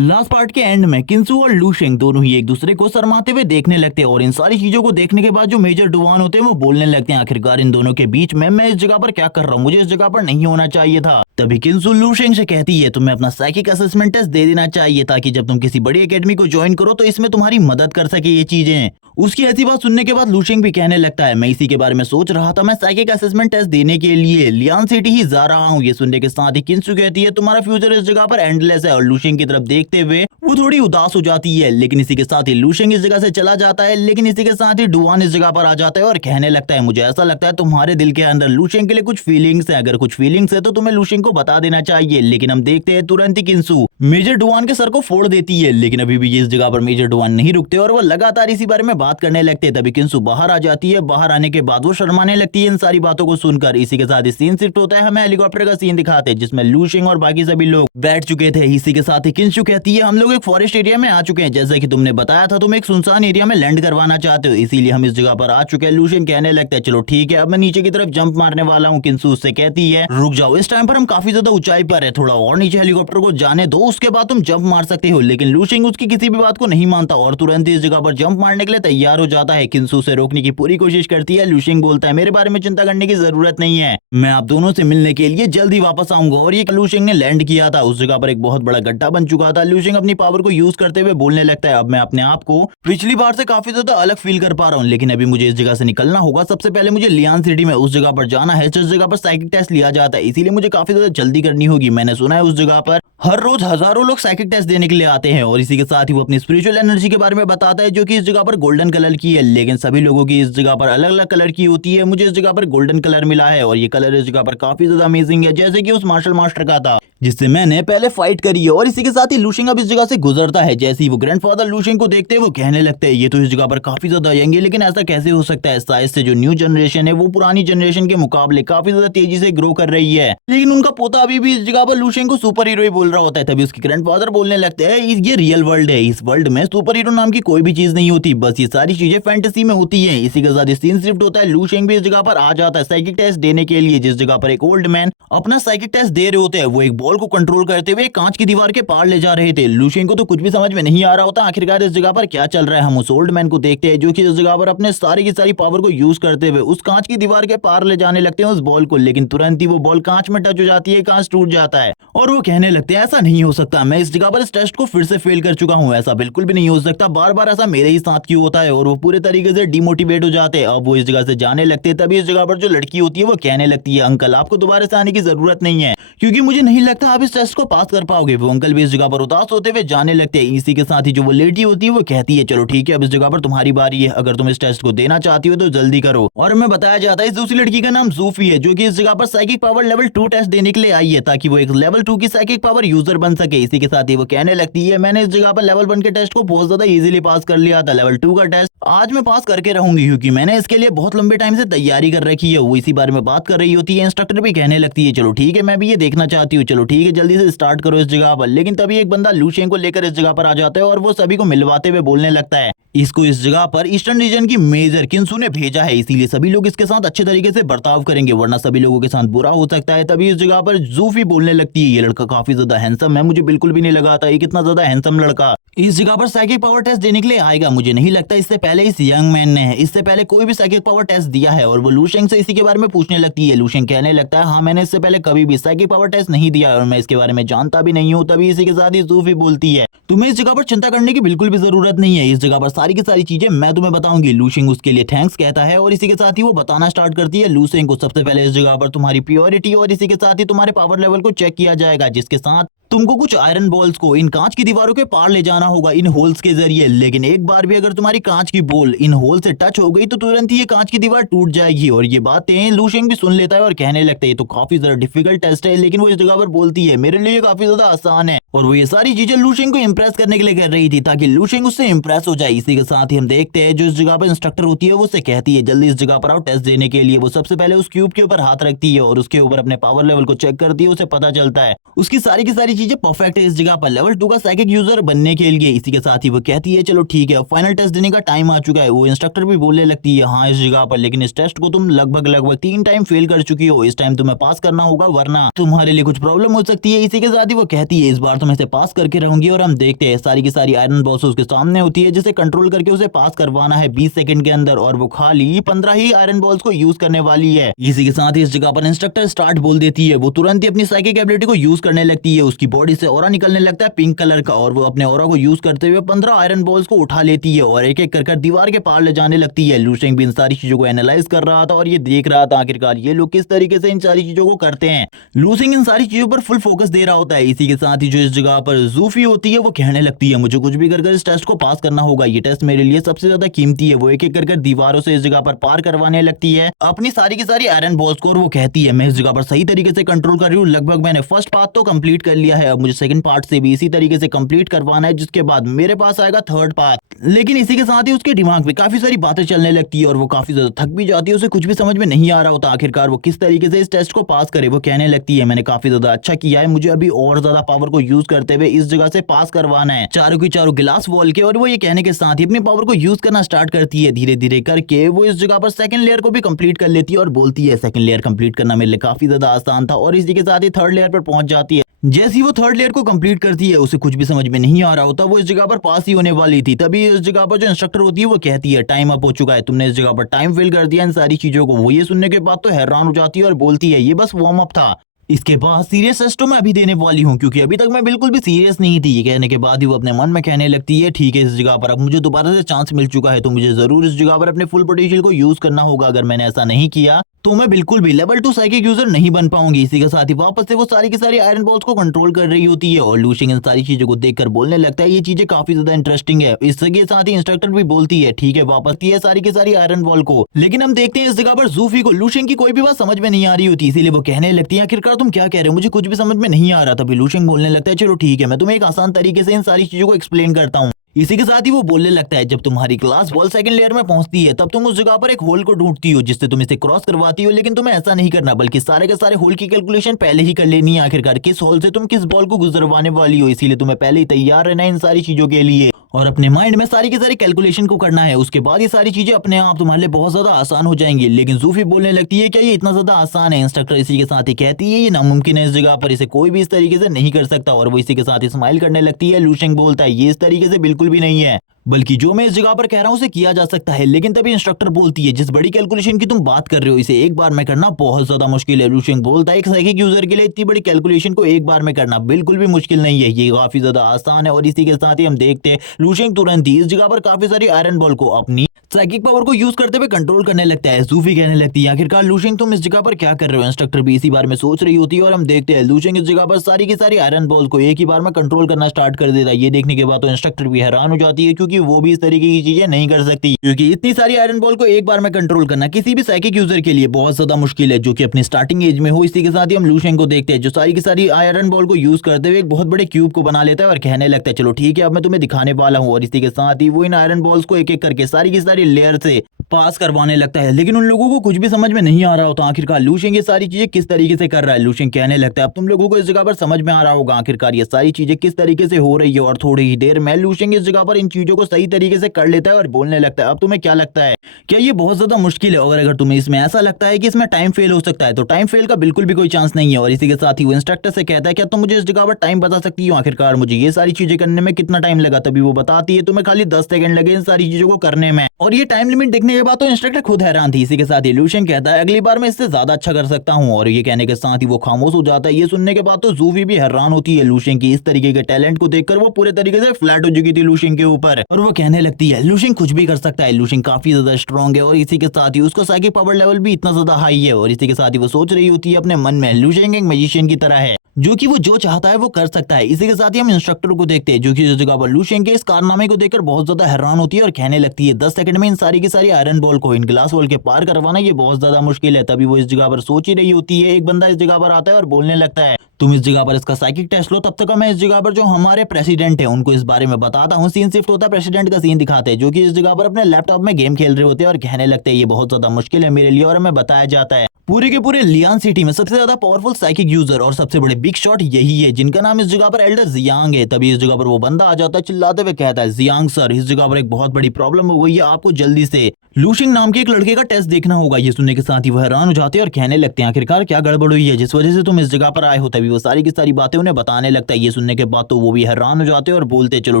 Last part के and में किंसू और लूशेंग दोनों ही एक दूसरे को शर्माते हुए देखने लगते हैं और इन सारी चीजों को देखने के बाद जो मेजर डुवान होते हैं वो बोलने लगते हैं आखिरकार इन दोनों के बीच में मैं इस जगह पर क्या कर रहा हूँ, मुझे इस जगह पर नहीं होना चाहिए था। तभी किंसू लूशेंग से कहती है तुम्हें अपना साइकिक असेसमेंट टेस्ट दे देना चाहिए ताकि जब तुम किसी बड़ी एकेडमी को ज्वाइन करो तो इसमें तुम्हारी मदद कर सके ये चीजें। उसकी ऐसी बात सुनने के बाद लूशेंग भी कहने लगता है मैं इसी के बारे में सोच रहा था, मैं साइकिक असेसमेंट टेस्ट देने के लिए लियान सिटी ही जा रहा हूँ। ये सुनने के साथ ही किंसू कहती है तुम्हारा फ्यूचर इस जगह पर एंडलेस है और लूशेंग की तरफ देखते हुए वो थोड़ी उदास हो जाती है। लेकिन इसी के साथ ही लूशेंग इस जगह से चला जाता है। लेकिन इसी के साथ ही डुवान इस जगह पर आ जाता है और कहने लगता है मुझे ऐसा लगता है तुम्हारे दिल के अंदर लूशेंग के लिए कुछ फीलिंग्स है, अगर कुछ फीलिंग्स है तो तुम्हें लूशेंग को बता देना चाहिए। लेकिन हम देखते हैं तुरंत ही किंसू मेजर डुवान के सर को फोड़ देती है। लेकिन अभी भी इस जगह पर मेजर डुवान नहीं रुकते और वो लगातार इसी बारे में बात करने लगते हैं। तभी किंसू बाहर आ जाती है। बाहर आने के बाद वो शर्माने लगती है इन सारी बातों को सुनकर। इसी के साथ ही सीन शिफ्ट होता है, हमें हेलीकॉप्टर का सीन दिखाते हैं जिसमें लूशेंग और बाकी सभी लोग बैठ चुके थे। इसी के साथ ही किंसू कहती है हम लोग एक फॉरेस्ट एरिया में आ चुके हैं, जैसा कि तुमने बताया था तुम एक सुनसान एरिया में लैंड करवाना चाहते हो, इसीलिए हम इस जगह पर आ चुके हैं। लूशेंग कहने लगता है चलो ठीक है अब मैं नीचे की तरफ जंप मारने वाला हूँ। किंसू उससे कहती है रुक जाओ, इस टाइम पर हम काफी ज्यादा ऊंचाई पर है, थोड़ा और नीचे हेलीकॉप्टर को जाने दो, उसके बाद तुम जंप मार सकते हो। लेकिन लूशेंग उसकी किसी भी बात को नहीं मानता और तुरंत ही इस जगह पर जंप मारने के लिए तैयार हो जाता है। किंसू उसे रोकने की पूरी कोशिश करती है। लूशेंग बोलता है मेरे बारे में चिंता करने की जरूरत नहीं है, मैं आप दोनों से मिलने के लिए जल्दी वापस आऊंगा। और ये लूशेंग ने लैंड किया था, उस जगह पर एक बहुत बड़ा गड्ढा बन चुका था। लूशेंग अपनी पावर को यूज करते हुए बोलने लगता है अब मैं अपने आप को पिछली बार से काफी ज्यादा अलग फील कर पा रहा हूँ, लेकिन अभी मुझे इस जगह से निकलना होगा। सबसे पहले मुझे लियान सिटी में उस जगह पर जाना है जिस जगह पर साइकिक टेस्ट लिया जाता है, इसीलिए मुझे काफी ज्यादा जल्दी करनी होगी। मैंने सुना है उस जगह पर हर रोज हजारों लोग साइकिक टेस्ट देने के लिए आते हैं। और इसी के साथ ही वो अपनी स्पिरिचुअल एनर्जी के बारे में बताता है जो कि इस जगह पर गोल्डन कलर की है, लेकिन सभी लोगों की इस जगह पर अलग अलग कलर की होती है। मुझे इस जगह पर गोल्डन कलर मिला है और ये कलर इस जगह पर काफी ज्यादा अमेजिंग है, जैसे कि उस मार्शल मास्टर का था जिससे मैंने पहले फाइट करी है। और इसी के साथ ही लूशेंग अब इस जगह से गुजरता है। जैसे ही वो ग्रैंडफादर लूशेंग को देखते हैं वो कहने लगते हैं ये तो इस जगह पर काफी ज्यादा यंग है, लेकिन ऐसा कैसे हो सकता है, शायद से जो न्यू जनरेशन है वो पुरानी जनरेशन के मुकाबले काफी ज्यादा तेजी से ग्रो कर रही है। लेकिन उनका पोता अभी भी इस जगह पर लूशेंग को सुपर हीरो ही बोल रहा होता है। तभी उसके ग्रैंडफादर बोलने लगते हैं ये रियल वर्ल्ड है, इस वर्ल्ड में सुपर हीरो नाम की कोई भी चीज नहीं होती, बस ये सारी चीजें फैंटेसी में होती है। इसी के साथ सीन शिफ्ट होता है, लूशेंग भी इस जगह पर आ जाता है साइकिक टेस्ट देने के लिए, जिस जगह पर एक ओल्ड मैन अपना साइकिक टेस्ट दे रहे होते हैं। वो एक बॉल को कंट्रोल करते हुए कांच की दीवार के पार ले जा रहे थे। लूशेंग को तो कुछ भी समझ में नहीं आ रहा होता आखिरकार इस जगह पर क्या चल रहा है। हम उस ओल्ड मैन को देखते हैं जो कि इस जगह पर अपने सारी की सारी पावर को यूज करते हुए उस कांच की दीवार के पार ले जाने लगते हैं उस बॉल को। लेकिन तुरंत ही वो बॉल कांच में टच हो जाती है, कांच टूट जाता है और वो कहने लगते हैं ऐसा नहीं हो सकता, मैं इस जगह पर इस टेस्ट को फिर से फेल कर चुका हूँ, ऐसा बिल्कुल भी नहीं हो सकता, बार बार ऐसा मेरे ही साथ क्यों होता है। और वो पूरे तरीके से डिमोटिवेट हो जाते हैं। अब वो इस जगह से जाने लगते हैं। तभी इस जगह पर जो लड़की होती है वो कहने लगती है अंकल आपको दोबारा से आने की जरूरत नहीं है, क्योंकि मुझे नहीं लगता आप इस टेस्ट को पास कर पाओगे। वो अंकल भी इस जगह पर उदास होते हुए जाने लगते हैं। इसी के साथ ही जो वो लेडी होती है वो कहती है चलो ठीक है अब इस जगह पर तुम्हारी बारी है, अगर तुम इस टेस्ट को देना चाहती हो तो जल्दी करो। और हमें बताया जाता है इस दूसरी लड़की का नाम जूफी है जो कि इस जगह पर साइकिक पावर लेवल 2 टेस्ट देने के लिए आई है ताकि वो एक लेवल 2 की साइकिक पावर यूजर बन सके। इसी के साथ ही वो कहने लगती है मैंने इस जगह पर लेवल 1 के टेस्ट को बहुत ज्यादा इजीली पास कर लिया था, लेवल 2 का टेस्ट आज मैं पास करके रहूंगी क्योंकि मैंने इसके लिए बहुत लंबे टाइम से तैयारी कर रखी है। वो इसी बारे में बात कर रही होती है। इंस्ट्रक्टर भी कहने लगती है चलो ठीक है मैं भी ये देखना चाहती हूँ, चलो ठीक है जल्दी से स्टार्ट करो इस जगह पर। लेकिन तभी एक बंदा लूशेंग को लेकर इस जगह पर आ जाता है और वो सभी को मिलवाते हुए बोलने लगता है इसको इस जगह पर ईस्टर्न रीजन की मेजर किंसू ने भेजा है, इसीलिए सभी लोग इसके साथ अच्छे तरीके से बर्ताव करेंगे वरना सभी लोगों के साथ बुरा हो सकता है। तभी इस जगह पर जूफी बोलने लगती है ये लड़का काफी ज्यादा हैंडसम है, मुझे बिल्कुल भी नहीं लगा था ये कितना ज्यादा हैंडसम लड़का इस जगह पर साइकिक पावर टेस्ट देने के लिए आएगा। मुझे नहीं लगता इससे पहले इस यंग मैन ने इससे पहले कोई भी साइकिक पावर टेस्ट दिया है। और वो लूशेंग से इसी के बारे में पूछने लगती है। लूशेंग कहने लगता है हाँ मैंने इससे पहले कभी भी साइकिक पावर टेस्ट नहीं दिया और मैं इसके बारे में जानता भी नहीं हूँ। तभी इसी के साथ ही जूफी बोलती है तुम्हें इस जगह पर चिंता करने की बिल्कुल भी जरूरत नहीं है, इस जगह पर सारी की सारी चीजें मैं तुम्हें बताऊंगी। लूशेंग उसके लिए थैंक्स कहता है और इसी के साथ ही वो बताना स्टार्ट करती है लूशेंग को सबसे पहले इस जगह पर तुम्हारी प्योरिटी और इसी के साथ ही तुम्हारे पावर लेवल को चेक किया जाएगा, जिसके साथ तुमको कुछ आयरन बॉल्स को इन कांच की दीवारों के पार ले जाना होगा इन होल्स के जरिए। लेकिन एक बार भी अगर तुम्हारी कांच की बॉल इन होल से टच हो गई तो तुरंत ही ये कांच की दीवार टूट जाएगी। और ये बातें लूशेंग भी सुन लेता है और कहने लगता है ये तो काफी ज्यादा डिफिकल्ट टेस्ट है, लेकिन वो इस जगह पर बोलती है मेरे लिए काफी ज्यादा आसान है। और वो ये सारी चीजें लूशेंग को इंप्रेस करने के लिए कर रही थी ताकि लूशेंग उससे इंप्रेस हो जाए। इसी के साथ ही हम देखते हैं जो इस जगह पर इंस्ट्रक्टर होती है वो उससे कहती है जल्दी इस जगह पर आओ टेस्ट देने के लिए। वो सबसे पहले उस क्यूब के ऊपर हाथ रखती है और उसके ऊपर अपने पावर लेवल को चेक करती है, उसे पता चलता है है। उसकी सारी की सारी चीजें परफेक्ट है इस जगह पर लेवल 2 का साइकिक यूजर बनने के लिए। इसी के साथ ही वो कहती है चलो ठीक है फाइनल टेस्ट देने का टाइम आ चुका है। वो इंस्ट्रक्टर भी बोलने लगती है हाँ इस जगह पर, लेकिन इस टेस्ट को तुम लगभग 3 टाइम फेल कर चुकी हो, इस टाइम तुम्हें पास करना होगा वरना तुम्हारे लिए कुछ प्रॉब्लम हो सकती है। इसी के साथ ही वो कहती है इस बार तुम इसे पास करके रहूंगी। और हम देखते हैं सारी की सारी आयरन बॉल्स उसके सामने होती है जिसे कंट्रोल करके उसे पास करवाना है 20 सेकंड के अंदर, और वो खाली 15 ही आयरन बॉल्स को यूज करने वाली है। इसी के साथ ही इस जगह पर इंस्ट्रक्टर स्टार्ट बोल देती है। वो तुरंत ही अपनी साइकिक एबिलिटी को यूज करने लगती है। उसकी बॉडी से ऑरा निकलने लगता है पिंक कलर का, और वो अपने ऑरा को यूज करते हुए 15 आयरन बॉल्स को उठा लेती है और एक एक कर दीवार के पार ले जाने लगती है। लू शेंग भी इन सारी चीजों को एनालाइज कर रहा था और ये देख रहा था आखिरकार ये लोग किस तरीके से इन सारी चीजों को करते हैं। लू शेंग इन सारी चीजों पर फुल फोकस दे रहा होता है। इसी के साथ ही जो इस जगह पर जूफी होती है वो कहने लगती है मुझे कुछ भी कर इस टेस्ट को पास करना होगा, ये टेस्ट मेरे लिए सबसे ज्यादा कीमती है। वो एक एक कर दीवारों से इस जगह पर पार करवाने लगती है अपनी सारी की सारी आयरन बॉल्स को, और वो कहती है मैं इस जगह पर सही तरीके से कंट्रोल कर रही हूँ। लगभग मैंने फर्स्ट पार्ट तो कंप्लीट कर लिया है, अब मुझे सेकंड पार्ट से भी इसी तरीके से कंप्लीट करवाना है, जिसके बाद मेरे पास आएगा थर्ड पार्ट। लेकिन इसी के साथ ही उसके दिमाग में काफी सारी बातें चलने लगती है और वो काफी ज्यादा थक भी जाती है। उसे कुछ भी समझ में नहीं आ रहा होता आखिरकार वो किस तरीके से इस टेस्ट को पास करे। वो कहने लगती है मैंने काफी ज्यादा अच्छा किया है, मुझे अभी और ज्यादा पावर को यूज करते हुए इस जगह से पास करवाना है चारों की चारों गिलास वॉल के। और वो ये कहने के साथ ही अपनी पावर को यूज करना स्टार्ट करती है। धीरे धीरे करके वो इस जगह पर सेकंड लेयर को भी कंप्लीट कर लेती है और बोलती है सेकंड लेयर कंप्लीट करना मेरे लिए काफी ज्यादा आसान था। और इसी के साथ ही थर्ड लेयर पर पहुंच जाती है। जैसे ही वो थर्ड लेयर को कंप्लीट करती है उसे कुछ भी समझ में नहीं आ रहा होता, वो इस जगह पर पास ही होने वाली थी। तभी इस जगह पर जो इंस्ट्रक्टर होती है वो कहती है टाइम अप हो चुका है, तुमने इस जगह पर टाइम फेल कर दिया इन सारी चीजों को। वो ये सुनने के बाद तो हैरान हो जाती है और बोलती है ये बस वार्म अप था, इसके बाद सीरियस टेस्ट तो मैं अभी देने वाली हूँ, क्योंकि अभी तक मैं बिल्कुल भी सीरियस नहीं थी। ये कहने के बाद ही वो अपने मन में कहने लगती है ठीक है इस जगह पर अब मुझे दोबारा से चांस मिल चुका है तो मुझे जरूर इस जगह पर अपने फुल पोटेंशियल को यूज करना होगा। अगर मैंने ऐसा नहीं किया तो मैं बिल्कुल भी लेवल 2 साइकिक यूजर नहीं बन पाऊंगी। इसी के साथ ही वापस से वो सारी की सारी आयरन बॉल्स को कंट्रोल कर रही होती है और लू शेंग इन सारी चीजों को देखकर बोलने लगता है ये चीजें काफी ज्यादा इंटरेस्टिंग है। इसके साथ ही इंस्ट्रक्टर भी बोलती है ठीक है वापस की है सारी की सारी आयरन बॉल को। लेकिन हम देखते हैं इस जगह पर जूफी को लू शेंग की कोई भी बात समझ में नहीं आ रही होती, इसीलिए वो कहने लगती है आखिरकार तुम क्या कह रहे हो, मुझे कुछ भी समझ में नहीं आ रहा। तभी लू शेंग बोलने लगता है चलो ठीक है मैं तुम्हें एक आसान तरीके से इन सारी चीजों को एक्सप्लेन करता हूँ। इसी के साथ ही वो बोलने लगता है जब तुम्हारी क्लास बॉल सेकंड लेयर में पहुंचती है तब तुम उस जगह पर एक होल को ढूंढती हो जिससे तुम इसे क्रॉस करवाती हो, लेकिन तुम्हें ऐसा नहीं करना बल्कि सारे के सारे होल की कैलकुलेशन पहले ही कर लेनी है आखिरकार किस होल से तुम किस बॉल को गुजरवाने वाली हो। इसीलिए तुम्हें पहले ही तैयार रहना है इन सारी चीजों के लिए और अपने माइंड में सारी की सारी कैलकुलेशन को करना है। उसके बाद ये सारी चीजें अपने आप तुम्हारे लिए बहुत ज्यादा आसान हो जाएंगी। लेकिन जूफी बोलने लगती है क्या ये इतना ज्यादा आसान है। इंस्ट्रक्टर इसी के साथ ही कहती है ये नामुमकिन है, इस जगह पर इसे कोई भी इस तरीके से नहीं कर सकता। और वो इसी के साथ ही स्माइल करने लगती है। लू शेंग बोलता है ये इस तरीके से बिल्कुल भी नहीं है, बल्कि जो मैं इस जगह पर कह रहा हूँ उसे किया जा सकता है। लेकिन तभी इंस्ट्रक्टर बोलती है जिस बड़ी कैलकुलेशन की तुम बात कर रहे हो इसे एक बार में करना बहुत ज्यादा मुश्किल है। लू शेंग बोलता है एक साइकिक यूजर के लिए इतनी बड़ी कैलकुलेशन को एक बार में करना बिल्कुल भी मुश्किल नहीं है, ये काफी ज्यादा आसान है। और इसी के साथ ही हम देखते हैं लू शेंग तुरंत ही इस जगह पर काफी सारी आयरन बॉल को अपनी साइकिक पावर को यूज करते हुए कंट्रोल करने लगता है। जूफी कहने लगती है आखिरकार लू शेंग तुम इस जगह पर क्या कर रहे हो। इंस्ट्रक्टर भी इसी बारे में सोच रही होती है और हम देखते हैं लू शेंग इस जगह पर सारी की सारी आयरन बॉल को एक ही बार में कंट्रोल करना स्टार्ट कर देता है। ये देखने के बाद तो इंस्ट्रक्टर भी हैरान हो जाती है क्योंकि वो भी इस तरीके की चीजें नहीं कर सकती, क्योंकि इतनी सारी आयरन बॉल को एक बार में कंट्रोल करना किसी भी साइकिक यूजर के लिए बहुत ज्यादा मुश्किल है जो कि अपनी स्टार्टिंग एज में हो। इसी के साथ ही हम लू शेंग को देखते हैं जो सारी की सारी आयरन बॉल को यूज करते हुए एक बहुत बड़े क्यूब को बना लेता है और कहने लगता है चलो ठीक है अब मैं तुम्हें दिखाने वाला हूँ। और इसी के साथ ही वो इन आयरन बॉल्स को एक एक करके सारी की सारी लेयर से पास करवाने लगता है। लेकिन उन लोगों को कुछ भी समझ में नहीं आ रहा होता आखिरकार लू शेंग ये सारी चीजें किस तरीके से कर रहा है। लू शेंग कहने लगता है अब तुम लोगों को इस जगह पर समझ में आ रहा होगा आखिरकार ये सारी चीजें किस तरीके से हो रही है। और थोड़ी ही देर में लू शेंग इस जगह पर इन चीजों को सही तरीके से कर लेता है और बोलने लगता है अब तुम्हें क्या लगता है क्या ये बहुत ज्यादा मुश्किल है। और अगर तुम्हें इसमें ऐसा लगता है कि इसमें टाइम फेल हो सकता है तो टाइम फेल का बिल्कुल भी कोई चांस नहीं है। और इसी के साथ ही वो इंस्ट्रक्टर से कहता है क्या तुम मुझे इस जगह पर टाइम बता सकती हो आखिरकार मुझे ये सारी चीजें करने में कितना टाइम लगा। तभी वो बताती है तुम्हें खाली 10 सेकंड लगे इन सारी चीजों को करने में। और ये टाइम लिमिट देखने के बाद तो इंस्ट्रक्टर खुद हैरान थी। इसी के साथ ही लू शेंग कहता है अगली बार मैं इससे ज्यादा अच्छा कर सकता हूँ। और ये कहने के साथ ही वो खामोश हो जाता है। ये सुनने के बाद तो जूफी भी हैरान होती है लू शेंग की इस तरीके के टैलेंट को देखकर। वो पूरे तरीके से फ्लैट हो चुकी थी लू शेंग के ऊपर और वो कहने लगती है लू शेंग कुछ भी कर सकता है, लू शेंग काफी ज्यादा स्ट्रॉन्ग है। और इसी के साथ ही उसका साइकिक पावर लेवल भी इतना ज्यादा हाई है। और इसी के साथ ही वो सोच रही होती है अपने मन में लू शेंग एक मैजिशियन की तरह है जो कि वो जो चाहता है वो कर सकता है। इसी के साथ ही हम इंस्ट्रक्टर को देखते हैं जो कि इस जगह पर लू शेंग के इस कारनामे को देखकर बहुत ज्यादा हैरान होती है और कहने लगती है 10 सेकंड में इन सारी की सारी आयरन बॉल को इन ग्लास वॉल के पार करवाना ये बहुत ज्यादा मुश्किल है। तभी वो इस जगह पर सोच ही रही होती है एक बंदा इस जगह पर आता है और बोलने लगता है तुम इस जगह पर इसका साइकिक टेस्ट लो, तब तक मैं इस जगह पर जो हमारे प्रेसिडेंट है उनको इस बारे में बताता हूँ। सीन शिफ्ट होता है, प्रेसिडेंट का सीन दिखाते हैं जो कि इस जगह पर अपने लैपटॉप में गेम खेल रहे होते हैं और कहने लगते हैं ये बहुत ज्यादा मुश्किल है मेरे लिए। और हमें बताया जाता है पूरे के पूरे लियान सिटी में सबसे ज्यादा पावरफुल साइकिक यूजर और सबसे बड़े बिग शॉट यही है जिनका नाम इस जगह पर एल्डर जियांग है। तभी इस जगह पर वो बंदा आ जाता है चिल्लाते हुए कहता है, जियांग सर इस जगह पर एक बहुत बड़ी प्रॉब्लम हो गई है, आपको जल्दी से लूशिंग नाम के एक लड़के का टेस्ट देखना होगा। ये सुनने के साथ ही वो हैरान हो जाते हैं और कहने लगते हैं, आखिरकार क्या गड़बड़ हुई है जिस वजह से तुम इस जगह पर आए हो। तभी वो सारी की सारी बातें उन्हें बताने लगता है। ये सुनने के बाद तो वो भी हैरान हो जाते हैं और बोलते हैं, चलो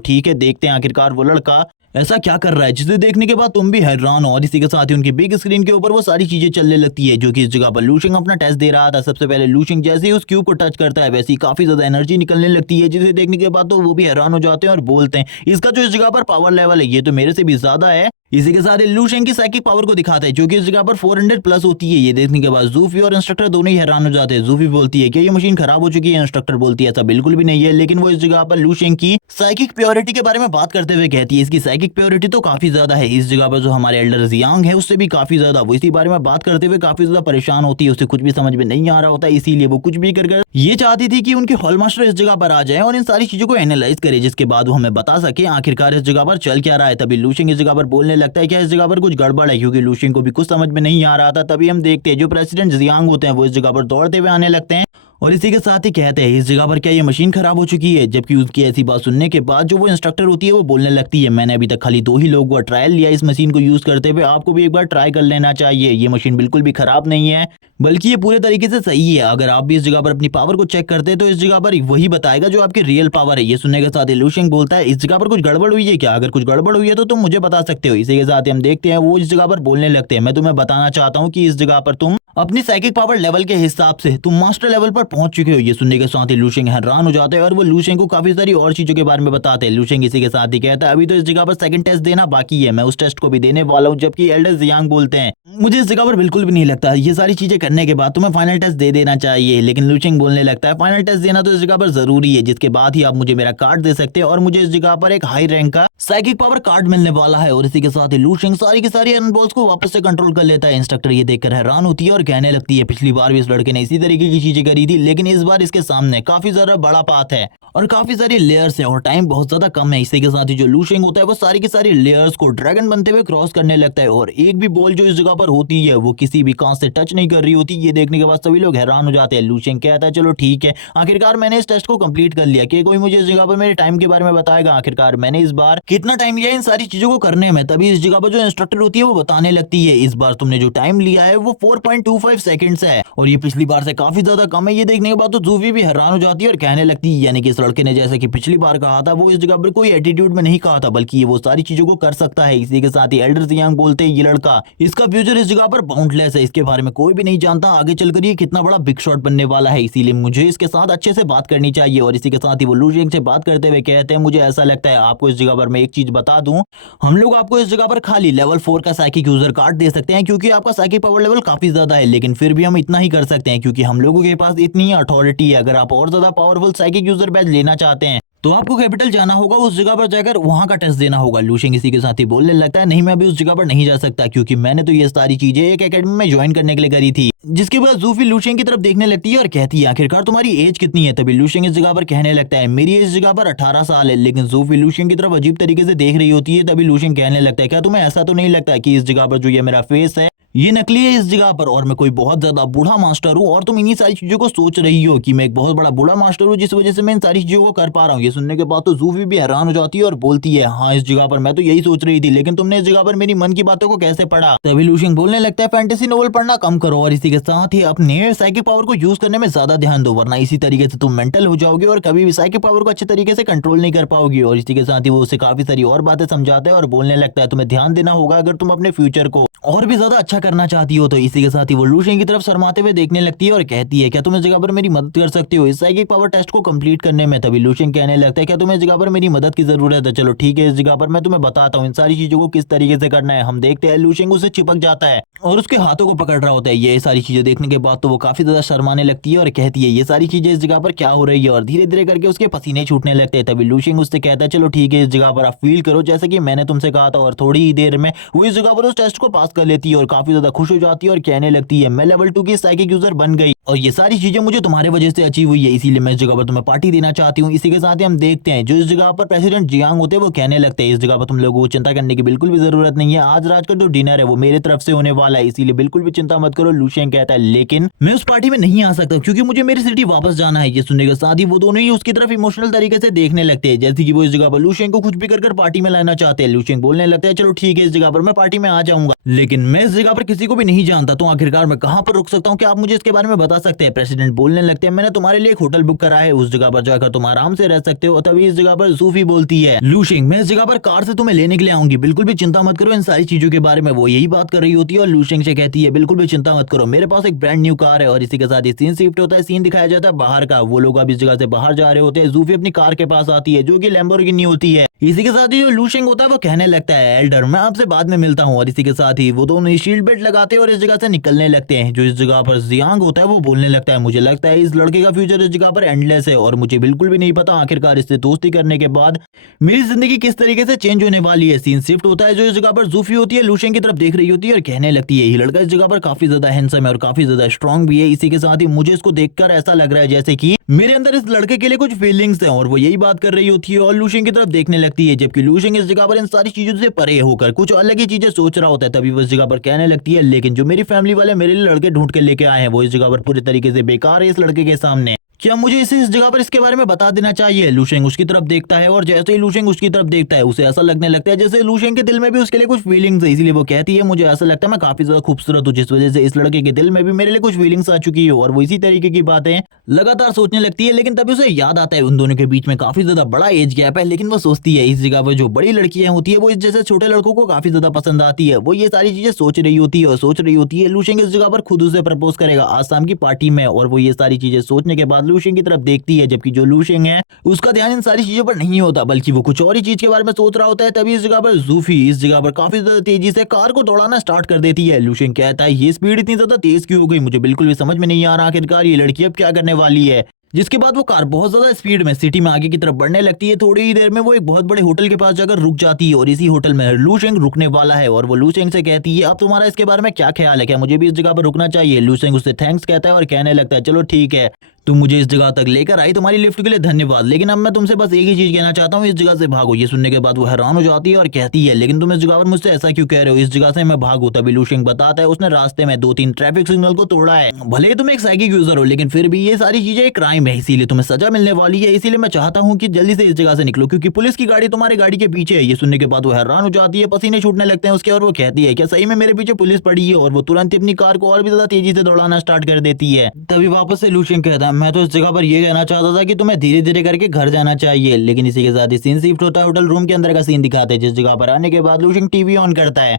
ठीक है देखते हैं आखिरकार वो लड़का ऐसा क्या कर रहा है जिसे देखने के बाद तुम भी हैरान हो। और इसी के साथ ही उनकी बिग स्क्रीन के ऊपर वो सारी चीजें चलने लगती है जो कि इस जगह पर लूशिंग अपना टेस्ट दे रहा था। सबसे पहले लूशिंग जैसे ही उस क्यूब को टच करता है वैसे ही काफी ज्यादा एनर्जी निकलने लगती है, जिसे देखने के बाद तो वो भी हैरान हो जाते हैं और बोलते हैं, इसका जो इस जगह पर पावर लेवल है ये तो मेरे से भी ज्यादा है। इसी के साथ लूशिंग की साइकिक पावर को दिखाता है जो कि इस जगह पर 400 प्लस होती है। ये देखने के बाद जूफी और इंस्ट्रक्टर दोनों ही हैरान हो जाते हैं। जूफी बोलती है कि ये मशीन खराब हो चुकी है, इंस्ट्रक्टर बोलती है ऐसा बिल्कुल भी नहीं है। लेकिन वो इस जगह पर लूशिंग की साइकिक प्योरिटी के बारे में बात करते हुए कहती है, इसकी साइकिक प्योरिटी तो काफी ज्यादा है। इस जगह पर जो हमारे एल्डर जियांग है उससे भी काफी ज्यादा। वो इसी बारे में बात करते हुए काफी ज्यादा परेशान होती है, उसे कुछ भी समझ में नहीं आ रहा होता, इसीलिए वो कुछ भी कर ये चाहती थी कि उनके हॉल मास्टर इस जगह पर आ जाए और इन सारी चीजों को एनालाइज करे, जिसके बाद वो हमें बता सके आखिरकार इस जगह पर चल क्या रहा है। तभी लूशिंग इस जगह पर बोलने लगता है कि इस जगह पर कुछ गड़बड़ है, क्योंकि लूशिंग को भी कुछ समझ में नहीं आ रहा था। तभी हम देखते हैं जो प्रेसिडेंट जियांग होते हैं वो इस जगह पर दौड़ते हुए आने लगते हैं और इसी के साथ ही कहते हैं, इस जगह पर क्या ये मशीन खराब हो चुकी है। जबकि उसकी ऐसी बात सुनने के बाद जो वो इंस्ट्रक्टर होती है वो बोलने लगती है, मैंने अभी तक खाली 2 ही लोगों का ट्रायल लिया इस मशीन को यूज करते हुए, आपको भी एक बार ट्राई कर लेना चाहिए। ये मशीन बिल्कुल भी खराब नहीं है बल्कि ये पूरे तरीके से सही है। अगर आप भी इस जगह पर अपनी पावर को चेक करते हैं तो इस जगह पर वही बताएगा जो आपकी रियल पावर है। ये सुनने के साथ ही लूशिंग बोलता है, इस जगह पर कुछ गड़बड़ हुई है क्या, अगर कुछ गड़बड़ हुई है तो तुम मुझे बता सकते हो। इसी के साथ ही हम देखते हैं वो इस जगह पर बोलने लगते हैं, मैं तुम्हें बताना चाहता हूँ कि इस जगह पर तुम अपनी साइकिक पावर लेवल के हिसाब से तुम मास्टर लेवल पर पहुंच चुके हो। ये सुनने के साथ ही लूशिंग हैरान हो जाते हैं और वो लूशिंग को काफी सारी और चीजों के बारे में बताते हैं। लूशिंग इसी के साथ ही कहता है, अभी तो इस जगह पर सेकंड टेस्ट देना बाकी है, मैं उस टेस्ट को भी देने वाला हूं। जबकि एल्डर जियांग बोलते हैं, मुझे इस जगह पर बिल्कुल भी नहीं लगता, ये सारी चीजें करने के बाद तुम्हें फाइनल टेस्ट दे देना चाहिए। लेकिन लूशिंग बोलने लगता है, फाइनल टेस्ट देना तो इस जगह पर जरूरी है, जिसके बाद ही आप मुझे मेरा कार्ड दे सकते हैं और मुझे इस जगह पर एक हाई रैंक का साइकिक पावर कार्ड मिलने वाला है। और इसी के साथ ही लूशिंग सारी की सारी एनर्जी बॉल्स को वापस से कंट्रोल कर लेता है। इंस्ट्रक्टर ये देखकर हैरान होती है और कहने लगती है, पिछली बार भी इस लड़के ने इसी तरीके की चीजें करी थी, लेकिन इस बार इसके सामने काफी ज्यादा बड़ा पाथ है और काफी सारी लेयर्स है और टाइम बहुत ज्यादा कम है। इसी के साथ ही जो लूशिंग होता है वो सारी की सारी लेयर्स को ड्रैगन बनते हुए क्रॉस करने लगता है और एक भी बॉल जो इस जगह पर होती है वो किसी भी कांच से टच नहीं कर रही होती। ये देखने के बाद सभी लोग हैरान हो जाते हैं। लूशिंग कहता है, चलो ठीक है, आखिरकार मैंने इस टेस्ट को कंप्लीट कर लिया, कि कोई मुझे इस जगह पर मेरे टाइम के बारे में बताएगा, आखिरकार मैंने इस बार कितना टाइम लिया इन सारी चीजों को करने में। तभी इस जगह पर जो इंस्ट्रक्टर होती है वो बताने लगती है, इस बार तुमने जो टाइम लिया है वो 4.25 सेकंड्स है और ये पिछली बार से काफी ज्यादा कम है। ये देखने के बाद तो जूफी भी हैरान हो जाती है और कहने लगती है, यानी कि इस लड़के ने जैसा कि पिछली बार कहा था वो इस जगह पर कोई एटीट्यूड में नहीं कहा था, बल्कि ये वो सारी चीजों को कर सकता है। इसी के साथ ही एल्डर जियांग बोलते हैं, ये लड़का, इसका फ्यूचर इस जगह पर बाउंडलेस है, इसके बारे में कोई भी नहीं जानता आगे चलकर ये कितना बड़ा बिग शॉट बनने वाला है, इसीलिए मुझे इसके साथ अच्छे से बात करनी चाहिए। और इसी के साथ ही वो लूशिंग से बात करते हुए कहते हैं, मुझे ऐसा लगता है आपको इस जगह पर मैं एक चीज बता दूं, हम लोग आपको इस जगह पर खाली लेवल 4 का साइकिक यूजर कार्ड दे सकते हैं, क्योंकि आपका साइकिक पावर लेवल काफी ज्यादा है, लेकिन फिर भी हम इतना ही कर सकते हैं क्योंकि हम लोगों के पास इतनी अथॉरिटी है। अगर आप और ज्यादा पावरफुल साइकिक यूजर बैच लेना चाहते हैं तो आपको कैपिटल जाना होगा, उस जगह पर जाकर वहां का टेस्ट देना होगा। लूशिंग इसी के साथ ही बोलने लगता है, नहीं मैं अभी उस जगह पर नहीं जा सकता, क्योंकि मैंने तो ये सारी चीजें एक एकेडमी में ज्वाइन करने के लिए करी थी। जिसके बाद जूफी लूशिंग की तरफ देखने लगती है और कहती है, आखिरकार तुम्हारी एज कितनी है। तभी लूशिंग इस जगह पर कहने लगता है, मेरी इस जगह पर 18 साल है। लेकिन जूफी लूशिंग की तरफ अजीब तरीके से देख रही होती है। तभी लूशिंग कहने लगता है, क्या तुम्हें ऐसा तो नहीं लगता कि इस जगह पर जो ये मेरा फेस है ये नकली है इस जगह पर, और मैं कोई बहुत ज्यादा बूढ़ा मास्टर हूँ और तुम इन्हीं सारी चीजों को सोच रही हो कि मैं एक बहुत बड़ा बूढ़ा मास्टर हूँ जिस वजह से मैं इन सारी चीजों को कर पा रहा हूँ। ये सुनने के बाद तो जूफी भी हैरान हो जाती है और बोलती है, हाँ इस जगह पर मैं तो यही सोच रही थी, लेकिन तुमने इस जगह पर मेरी मन की बातों को कैसे पढ़ा। तभी लूशिंग बोलने लगता है, फैंटेसी नोवेल पढ़ना कम करो और इसी के साथ ही अपने साइकिक पावर को यूज करने में ज्यादा ध्यान दो, वरना इसी तरीके से तुम मेंटल हो जाओगे और कभी भी साइकिक पावर को अच्छे तरीके से कंट्रोल नहीं कर पाओगी। और इसी के साथ ही वो उसे काफी सारी और बातें समझाता है और बोलने लगता है, तुम्हें ध्यान देना होगा अगर तुम अपने फ्यूचर को और भी ज्यादा अच्छा करना चाहती हो तो। इसी के साथ ही वो लूशिंग की तरफ शर्माते हुए देखने लगती है और कहती है, क्या तुम इस जगह पर मेरी मदद कर सकते हो इस साइकिक पावर टेस्ट को कंप्लीट करने में। तभी लूशिंग कहने लगता है, क्या तुम्हें इस जगह पर मेरी मदद की जरूरत है, चलो ठीक है इस जगह पर मैं तुम्हें बताता हूँ इन सारी चीजों को किस तरीके से करना है। हम देखते हैं लूशिंग उससे चिपक जाता है और उसके हाथों को पकड़ रहा होता है। ये सारी चीजें देखने के बाद तो वो काफी ज्यादा शर्माने लगती है और कहती है, ये सारी चीजें इस जगह पर क्या हो रही है, और धीरे धीरे करके उसके पसीने छूटने लगते हैं। तभी लूशिंग उससे कहता है, चलो ठीक है इस जगह पर आप फील करो जैसा कि मैंने तुमसे कहा था, और थोड़ी ही देर में वो इस जगह पर उस टेस्ट को पास कर लेती है और काफी ज्यादा खुश हो जाती है और कहने लगती है, मैं लेवल 2 की साइकिक यूजर बन गई और ये सारी चीजें मुझे तुम्हारे वजह से अचीव हुई है, इसीलिए मैं इस जगह पर तुम्हें पार्टी देना चाहती हूँ। इसी के साथ ही हम देखते हैं जो इस जगह पर प्रेसिडेंट जियांग होते हैं वो कहने लगते हैं इस जगह पर तुम लोगों को चिंता करने की बिल्कुल भी जरूरत नहीं है। आज रात का जो डिनर है वो मेरे तरफ से होने वाला है, इसीलिए बिल्कुल भी चिंता मत करो। लू शेंग कहता है लेकिन मैं उस पार्टी में नहीं आ सकता क्योंकि मुझे मेरी सिटी वापस जाना है। ये सुनने के साथ ही वो दोनों ही उसकी तरफ इमोशनल तरीके से देखने लगते हैं, जैसे कि वो इस जगह पर लू शेंग को कुछ भी कर पार्टी में लाना चाहते हैं। लू शेंग बोलने लगता है चलो ठीक है इस जगह पर मैं पार्टी में आ जाऊंगा, लेकिन मैं इस जगह पर किसी को भी नहीं जानता, तो आखिरकार मैं कहां पर रुक सकता हूं, क्या आप मुझे इसके बारे में बता सकते हैं। प्रेसिडेंट बोलने लगते हैं मैंने तुम्हारे लिए एक होटल बुक करा है, उस जगह पर जाकर तुम आराम से रह सकते हो। तभी इस जगह पर सूफी बोलती है लू शेंग मैं इस जगह पर कार से तुम्हें लेने के लिए आऊंगी, बिल्कुल भी चिंता मत करो इन सारी चीजों के बारे में। वो यही बात कर रही होती है और लू शेंग से कहती है बिल्कुल भी चिंता मत करो, मेरे पास एक ब्रांड न्यू कार है। और इसी के साथ ही सीन शिफ्ट होता है, सीन दिखाया जाता है बाहर का। वो लोग अब इस जगह से बाहर जा रहे होते हैं। जूफी अपनी कार के पास आती है जो कि लैम्बोर्गिनी होती है। इसी के साथ ही जो लू शेंग होता है वो कहने लगता है एल्डर मैं आपसे बाद में मिलता हूँ। और इसी के साथ ही वो दोनों शील्ड बेल्ट लगाते हैं और इस जगह से निकलने लगते हैं। जो इस जगह पर जियांग होता है वो बोलने लगता है मुझे लगता है इस लड़के का फ्यूचर इस जगह पर एंडलेस है और मुझे बिल्कुल भी नहीं पता आखिरकार इससे दोस्ती करने के बाद मेरी जिंदगी किस तरीके से चेंज होने वाली है। सीन शिफ्ट होता है जो इस जगह पर जूफी होती है लू शेंग की तरफ देख रही होती है और कहने लगती है ये लड़का इस जगह पर काफी ज्यादा हैंडसम है और काफी ज्यादा स्ट्रॉन्ग भी है। इसी के साथ ही मुझे इसको देखकर ऐसा लग रहा है जैसे कि मेरे अंदर इस लड़के के लिए कुछ फीलिंग्स हैं। और वो यही बात कर रही होती है और लू शेंग की तरफ देखने लगती है, जबकि लू शेंग इस जगह पर इन सारी चीजों से परे होकर कुछ अलग ही चीजें सोच रहा होता है। तभी वो इस जगह पर कहने लगती है लेकिन जो मेरी फैमिली वाले मेरे लिए लड़के ढूंढ के लेके आए हैं वो इस जगह पर पूरी तरीके से बेकार है इस लड़के के सामने, क्या मुझे इसे इस जगह पर इसके बारे में बता देना चाहिए। लू शेंग उसकी तरफ देखता है और जैसे ही लू शेंग उसकी तरफ देखता है उसे ऐसा लगने लगता है जैसे लू शेंग के दिल में भी उसके लिए कुछ फीलिंग्स है। इसलिए वो कहती है मुझे ऐसा लगता है मैं काफी ज्यादा खूबसूरत हूँ जिस वजह से इस लड़के के दिल में भी मेरे लिए कुछ फीलिंग्स आ चुकी है। और वो इसी तरीके की बातें लगातार सोचने लगती है, लेकिन तभी उसे याद आता है उन दोनों के बीच में काफी ज्यादा बड़ा एज गैप है। लेकिन वो सोचती है इस जगह पर जो बड़ी लड़कियां होती है वो इस जैसे छोटे लड़कों को काफी ज्यादा पसंद आती है। वो ये सारी चीजें सोच रही होती है और सोच रही होती है लू शेंग इस जगह पर खुद उसे प्रपोज करेगा आज शाम की पार्टी में। और वो ये सारी चीजें सोचने के बाद लू शेंग की तरफ देखती है, जबकि जो लू शेंग है उसका ध्यान इन सारी चीजों पर नहीं होता बल्कि वो कुछ और ही चीज के बारे में सोच रहा होता है। तभी इस जगह पर जूफी इस जगह पर काफी ज्यादा तेजी से कार को दौड़ाना स्टार्ट कर देती है। लू शेंग कहता है ये स्पीड इतनी ज्यादा तेज क्यों हो गई, मुझे बिल्कुल भी समझ में नहीं आ रहा आखिरकार ये लड़की अब क्या करने वाली है। जिसके बाद वो कार बहुत ज्यादा स्पीड में सिटी में आगे की तरफ बढ़ने लगती है। थोड़ी ही देर में वो एक बहुत बड़े होटल के पास जाकर रुक जाती है और इसी होटल में लू शेंग रुकने वाला है। और वो लू शेंग से कहती है अब तुम्हारा इसके बारे में क्या ख्याल है, क्या मुझे भी इस जगह पर रुकना चाहिए। लू शेंग उससे थैंक्स कहता है और कहने लगता है चलो ठीक है तुम मुझे इस जगह तक लेकर आई, तुम्हारी लिफ्ट के लिए धन्यवाद, लेकिन अब मैं तुमसे बस एक ही चीज कहना चाहता हूँ इस जगह से भागो। ये सुनने के बाद वो हैरान हो जाती है और कहती है लेकिन तुम इस जगह पर मुझसे ऐसा क्यों कह रहे हो, इस जगह से मैं भागू। तभी लू शेंग बताता है उसने रास्ते में 2-3 ट्रैफिक सिग्नल को तोड़ा है, भले ही तुम एक साइकिक यूजर हो लेकिन फिर भी ये सारी चीजें एक क्राइम है, इसीलिए तुम्हें सजा मिलने वाली है। इसीलिए मैं चाहता हूँ कि जल्दी से इस जगह से निकलो क्योंकि पुलिस की गाड़ी तुम्हारी गाड़ी के पीछे है। ये सुनने के बाद वो हैरान हो जाती है, पसीने छूटने लगते हैं उसके और वो कहती है क्या सही में मेरे पीछे पुलिस पड़ी है। और वो तुरंत अपनी कार को और भी ज्यादा तेजी से दौड़ाना स्टार्ट कर देती है। तभी वापस से लू शेंग कहता है मैं तो इस जगह पर ये कहना चाहता था कि तुम्हें धीरे धीरे करके घर जाना चाहिए। लेकिन इसी के साथ ही सीन शिफ्ट होता है, होटल रूम के अंदर का सीन दिखाते हैं जिस जगह पर आने के बाद लू शेंग टीवी ऑन करता है,